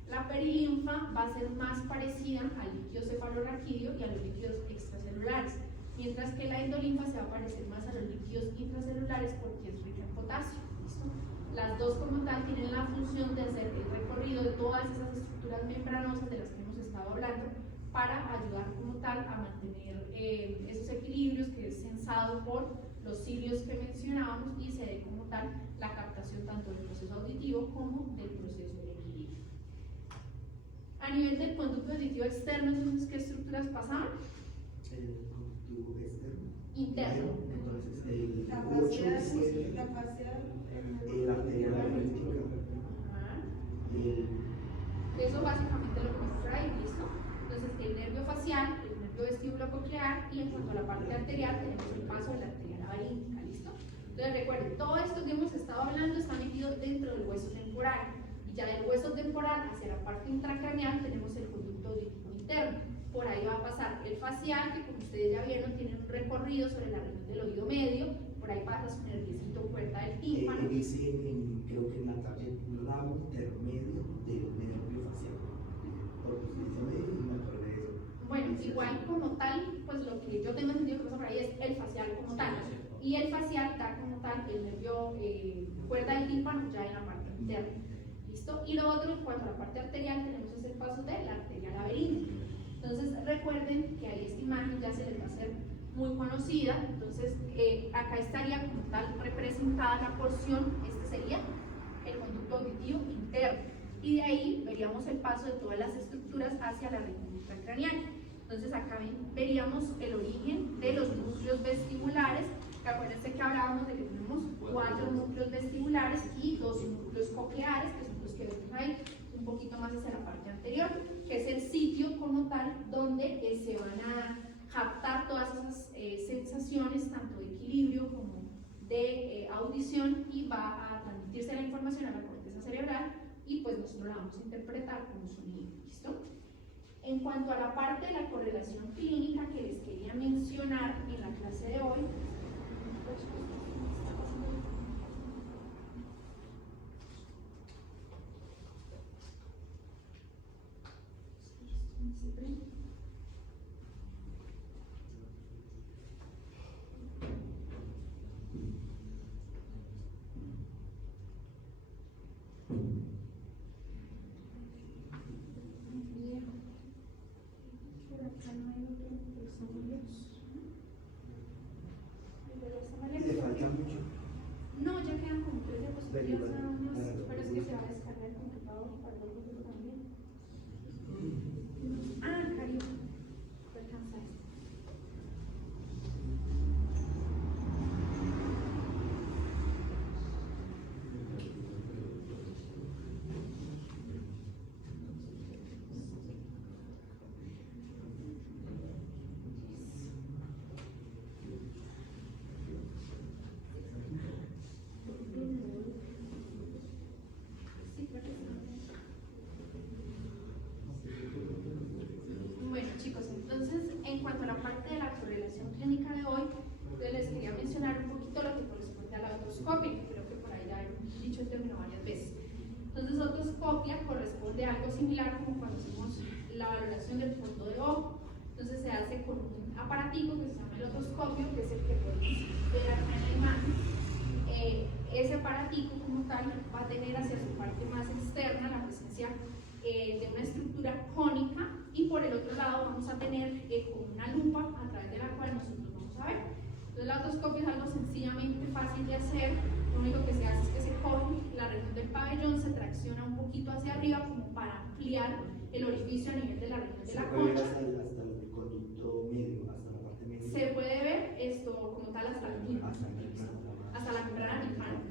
La perilinfa va a ser más parecida al líquido cefalorraquídeo y a los líquidos extracelulares, mientras que la endolinfa se va a parecer más a los líquidos intracelulares porque es rica en potasio. ¿Listo? Las dos como tal tienen la función de hacer el recorrido de todas esas estructuras membranosas de las que hemos estado hablando para ayudar como tal a mantener esos equilibrios que es censado por los cilios que mencionábamos y se dé como tal la captación tanto del proceso auditivo como del proceso de equilibrio. A nivel del conducto auditivo externo, entonces, ¿qué estructuras pasaban? El conducto externo. Interno. Entonces, el La 8 facial, y 7, la facial, el arterial laringítica, Ajá. el Eso básicamente lo que nos trae, ¿listo? Entonces, el nervio facial, el nervio vestíbulo coclear y en cuanto a la parte arterial tenemos el paso de la arteria laringítica, ¿listo? Entonces, recuerden, todo esto que hemos estado hablando está metido dentro del hueso temporal y ya del hueso temporal hacia la parte intracraneal tenemos el conducto auditivo interno. Por ahí va a pasar el facial, que como ustedes ya vieron, tiene un recorrido sobre la región del oído medio, por ahí pasa su nerviecito puerta del tímpano. creo que en la tabla ramo intermedio del nervio facial. Porque se me dijo y me acordé de eso. Bueno, igual como tal, pues lo que yo tengo entendido que pasa por ahí es el facial como tal. Y el facial da como tal el nervio cuerda del tímpano ya en la parte interna. ¿Listo? Y lo otro, en cuanto a la parte arterial, tenemos ese paso de la arteria laberíntica. Entonces recuerden que ahí esta imagen ya se les va a hacer muy conocida. Entonces acá estaría como tal representada la porción, este sería el conducto auditivo interno. Y de ahí veríamos el paso de todas las estructuras hacia la región intracraneal. Entonces acá veríamos el origen de los núcleos vestibulares. Acuérdense que hablábamos de que tenemos 4 núcleos vestibulares y 2 núcleos cocleares, que son los que vemos ahí un poquito más hacia la parte anterior, que es el sitio como tal donde se van a captar todas esas sensaciones, tanto de equilibrio como de audición, y va a transmitirse la información a la corteza cerebral y pues nosotros la vamos a interpretar como sonido. ¿Listo? En cuanto a la parte de la correlación clínica que les quería mencionar en la clase de hoy, ¿Le falta mucho? no, ya quedan como 3 diapositivas Vale, nada más, vale. pero es que se va a descargar el computador para luego yo también. Ah, Cari, te alcanza esto. Sí, creo que sí. Bueno, chicos, entonces en cuanto a la parte de la correlación clínica de hoy, pues les quería mencionar un poquito lo que corresponde a la otoscopia, que creo que por ahí ya he dicho el término varias veces. Entonces, otoscopia corresponde a algo similar como cuando hacemos la valoración del fondo de ojo. Entonces, se hace con un aparatico que se llama el otoscopio, que es el que podemos ver acá en la imagen. Ese aparatico como tal va a tener hacia su parte más externa la presencia de una estructura cónica, y por el otro lado vamos a tener como una lupa a través de la cual nosotros vamos a ver. Entonces la otoscopia es algo sencillamente fácil de hacer. Lo único que se hace es que se coge la región del pabellón, se tracciona un poquito hacia arriba como para ampliar el orificio a nivel de la región de Se la puede ver concha. hasta el conducto medio, hasta la parte media. Se puede ver esto como tal hasta la tímpana, hasta la membrana timpánica.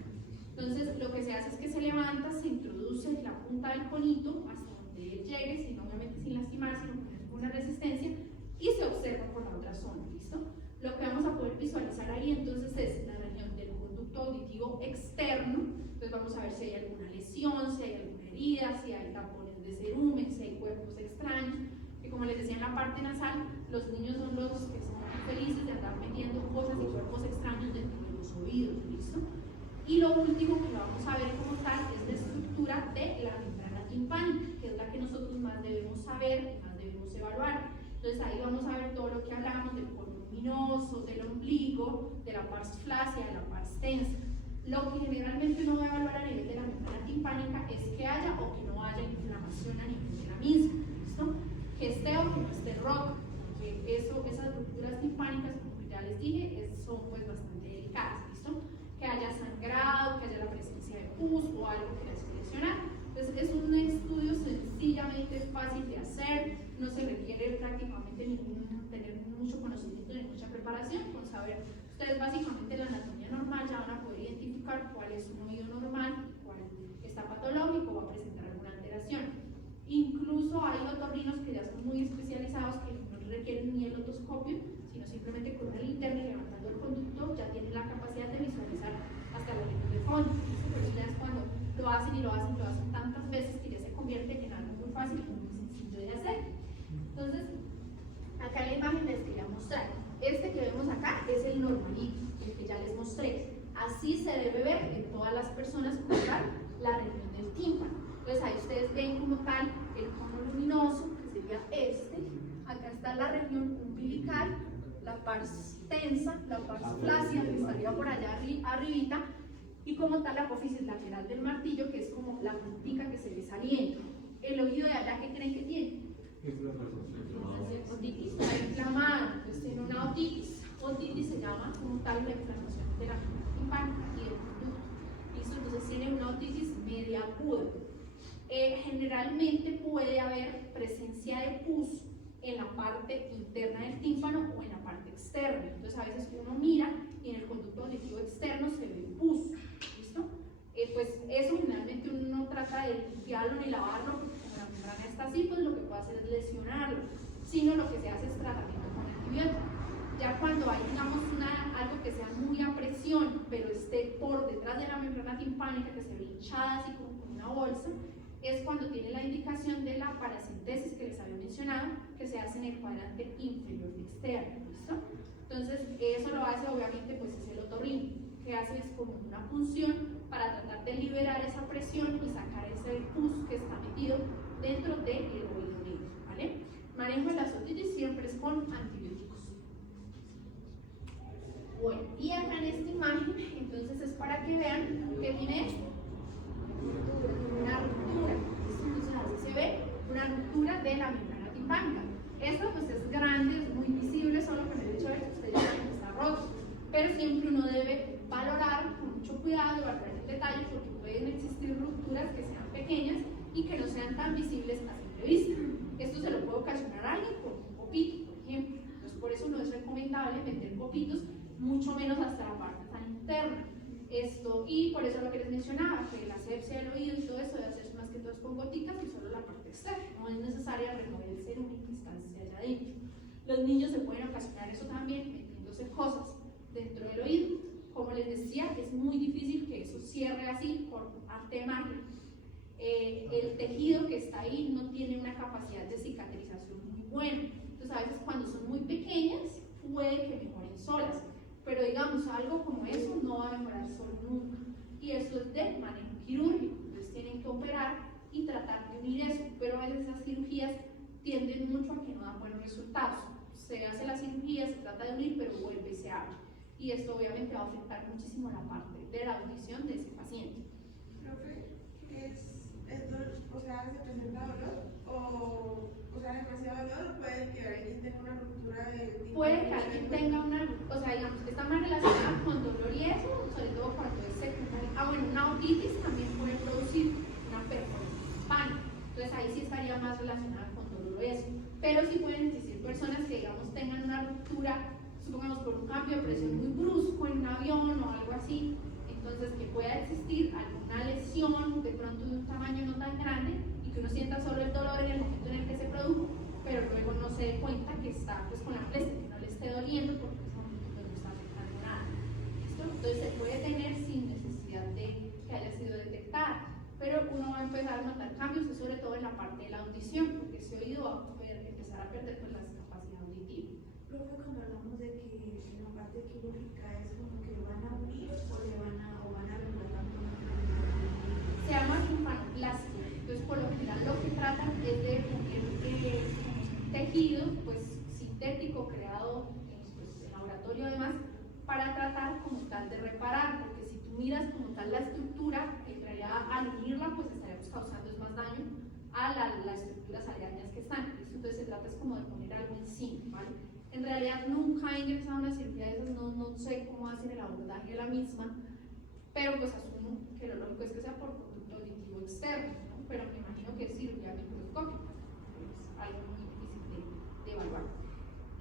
Entonces lo que se hace es que se levanta, se introduce la punta del conito hasta donde él llegue, sin, obviamente sin lastimar, sino con una resistencia, y se observa por la otra zona, ¿listo? Lo que vamos a poder visualizar ahí entonces es la región del conducto auditivo externo. Entonces vamos a ver si hay alguna lesión, si hay alguna herida, si hay tapones de cerumen, si hay cuerpos extraños, que como les decía en la parte nasal, los niños son los que son felices de andar metiendo cosas y cuerpos extraños dentro de los oídos, ¿listo? Y lo último que vamos a ver como tal es la estructura de la membrana timpánica, que es la que nosotros más debemos saber y más debemos evaluar. Entonces ahí vamos a ver todo lo que hablamos del cono luminoso, del ombligo, de la pars flácida, de la pars tensa. Lo que generalmente uno va a evaluar a nivel de la membrana timpánica es que haya o que no haya inflamación a nivel de la misma, ¿listo? Que esté o que no esté rota, porque esas rupturas timpánicas, como ya les dije, son pues bastante delicadas, ¿listo? Que haya sangrado, que haya la presencia de pus o algo que les lesionar. Entonces es un estudio sencillamente fácil de hacer, no se requiere prácticamente tener mucho conocimiento ni mucha preparación. Con saber ustedes básicamente la anatomía normal ya van a poder identificar cuál es un oído normal, cuál está patológico o va a presentar alguna alteración. Incluso hay otorrinos que ya son muy especializados, que no requieren ni el otoscopio, sino simplemente con una linterna y levantando el conducto ya tienen la capacidad de visualizar hasta la línea de fondo. Pero ustedes cuando lo hacen y lo hacen tantas veces que ya se convierte en algo muy fácil y muy sencillo de hacer. Entonces, acá en la imagen les quería mostrar. Este que vemos acá es el normalito, el que ya les mostré. Así se debe ver en todas las personas como tal la región del tímpano. Entonces ahí ustedes ven como tal el cono luminoso, que sería este. Acá está la región umbilical, la pars tensa, la pars flácida, que estaría por allá arribita, y como tal la apófisis lateral del martillo, que es como la puntica que se ve saliendo. El oído de allá, ¿qué creen que tiene? Otitis, está inflamado, entonces tiene una otitis. Otitis se llama como tal la inflamación de la membrana timpánica y del conducto. ¿Listo? Entonces tiene una otitis media aguda. Generalmente puede haber presencia de pus en la parte interna del tímpano o en la parte externa. Entonces a veces uno mira y en el conducto auditivo externo se ve pus. ¿Listo? Pues eso generalmente uno no trata de limpiarlo ni lavarlo, porque como la membrana está así, pues lo que puede hacer es lesionarlo, sino lo que se hace es tratamiento con antibiótico. Ya cuando hay, digamos, algo que sea muy a presión, pero esté por detrás de la membrana timpánica, que se ve hinchada así como con una bolsa, es cuando tiene la indicación de la paracentesis que les había mencionado, que se hace en el cuadrante inferior externo, ¿listo? Entonces, eso lo hace, obviamente, pues es el otorrino, que hace es como una punción para tratar de liberar esa presión y sacar ese pus que está metido dentro del oído negro, ¿vale? Manejo de las otitis siempre es con antibióticos. Bueno, y acá en esta imagen, entonces es para que vean que tiene una ruptura. Entonces así se ve una ruptura de la membrana timpánica. Esto pues es grande, es muy visible, solo con el hecho de que ustedes saben que está roto. Pero siempre uno debe valorar con mucho cuidado, valorar el detalle, porque pueden existir rupturas que sean pequeñas y que no sean tan visibles a simple vista. Esto se lo puede ocasionar a alguien con un copito, por ejemplo. Entonces por eso no es recomendable meter copitos, mucho menos hasta la parte tan interna. Y por eso lo que les mencionaba, que la asepsia del oído y todo eso debe hacerse más que todo con goticas y solo la parte externa. No es necesaria remover el cerumen que está allá adentro. Los niños se pueden ocasionar eso también metiéndose cosas dentro del oído. Como les decía, es muy difícil que eso cierre así por arte de magia. El tejido que está ahí no tiene una capacidad de cicatrización muy buena. Entonces a veces cuando son muy pequeñas puede que mejoren solas. Pero digamos, algo como eso no va a mejorar solo nunca. Y eso es de manejo quirúrgico. Entonces tienen que operar y tratar de unir eso. Pero a veces esas cirugías tienden mucho a que no dan buenos resultados. Se hace la cirugía, se trata de unir, pero vuelve y se abre. Y esto obviamente va a afectar muchísimo la parte de la audición de ese paciente. supongamos por un cambio de presión muy brusco en un avión o algo así, entonces que pueda existir alguna lesión de pronto de un tamaño no tan grande y que uno sienta solo el dolor en el momento en el que se produjo, pero luego no se dé cuenta que está pues con la molestia, que no le esté doliendo porque en ese momento pues, no está afectando nada. ¿Listo? Entonces se puede tener sin necesidad de que haya sido detectada, pero uno va a empezar a notar cambios y sobre todo en la parte de la audición, porque ese oído va a empezar a perder pues, la capacidad auditiva. Profe, cuando hablamos de que en la parte quirúrgica es como que van a abrir o van a reemplazar con Se llama timpanoplastia, entonces por lo general lo que tratan es de poner un tejido pues, sintético creado pues, en laboratorio además para tratar como tal de reparar, porque si tú miras como tal la estructura, en realidad al unirla pues estaríamos causando más daño a las estructuras aledañas que están. Entonces se trata es como de poner algo encima, ¿vale? En realidad nunca he ingresado a una cirugía de esas, no sé cómo hacen el abordaje de la misma, pero pues asumo que lo lógico es que sea por conducto auditivo externo, ¿no? Pero me imagino que es cirugía microscópica, es algo muy difícil de evaluar.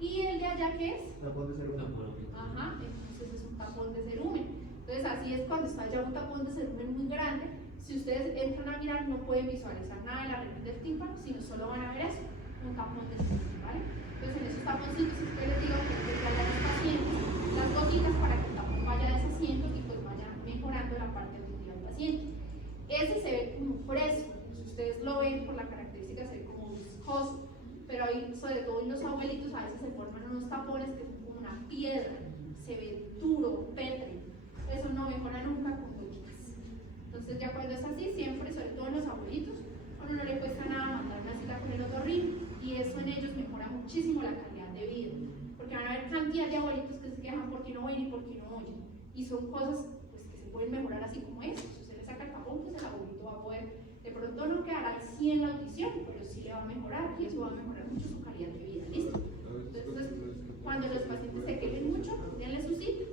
¿Y el de allá qué es? Tapón de cerumen. Ajá, entonces es un tapón de cerumen. Entonces así es cuando está ya un tapón de cerumen muy grande. Si ustedes entran a mirar no pueden visualizar nada de la región del tímpano, sino solo van a ver eso, un tapón de cerumen, ¿vale? Entonces en esos taponcitos ustedes les digo que les vayan a los pacientes las gotitas para que el tapón vaya deshaciendo y pues vaya mejorando la parte auditiva del paciente. Ese se ve como fresco, si ustedes lo ven por la característica se ve como viscoso, pero ahí sobre todo en los abuelitos a veces se forman unos tapones que son como una piedra, se ve duro, pétreo, eso no mejora nunca con gotitas. Entonces ya cuando es así, siempre, sobre todo en los abuelitos, a uno no le cuesta nada mandar una cita con el otorrino y eso en ellos mejora muchísimo la calidad de vida, porque van a haber cantidad de abuelitos que se quejan porque no oyen y porque no oyen, y son cosas pues, que se pueden mejorar así como eso. Si usted le saca el tapón, pues el abuelito va a poder, de pronto no quedará al 100 la audición, pero sí le va a mejorar y eso va a mejorar mucho su calidad de vida, ¿listo? Entonces, cuando los pacientes se quejen mucho, denle su sitio.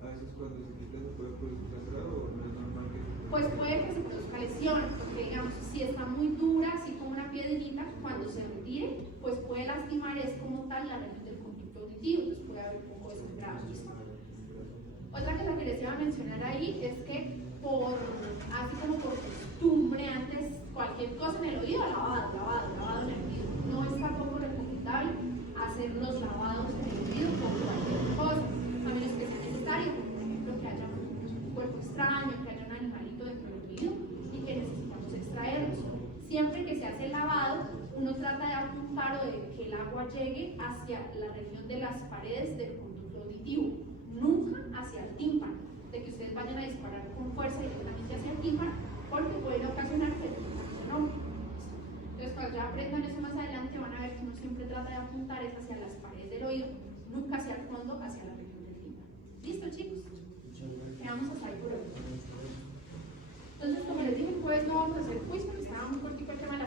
A veces cuando se quita se puede producir sangrado o no es normal que Pues puede que se produzca lesión, porque digamos, si está muy dura, así como una piedrita, cuando se retire, pues puede lastimar, es como tal la región del conducto auditivo, entonces puede haber un poco de sangrado. ¿Listo? Otra cosa que les iba a mencionar ahí es que así como por costumbre, antes cualquier cosa en el oído, lavado en el oído. No es tampoco recomendable hacer los lavados en el oído con cualquier cosa, a menos que sea necesario, por ejemplo, que haya un cuerpo extraño, que haya un animalito dentro del oído y que necesitamos extraerlos. Siempre que se hace el lavado, uno trata de apuntar o de que el agua llegue hacia la región de las paredes del conducto auditivo, nunca hacia el tímpano, de que ustedes vayan a disparar con fuerza directamente hacia el tímpano, porque pueden ocasionar que el tímpano se rompa. Entonces, cuando ya aprendan eso más adelante, van a ver que uno siempre trata de apuntar es hacia las paredes del oído, nunca hacia el fondo, hacia la región del tímpano. ¿Listo, chicos? Quedamos hasta ahí por hoy. Entonces, como les dije, pues no vamos a hacer quiz porque estaba muy cortico el tema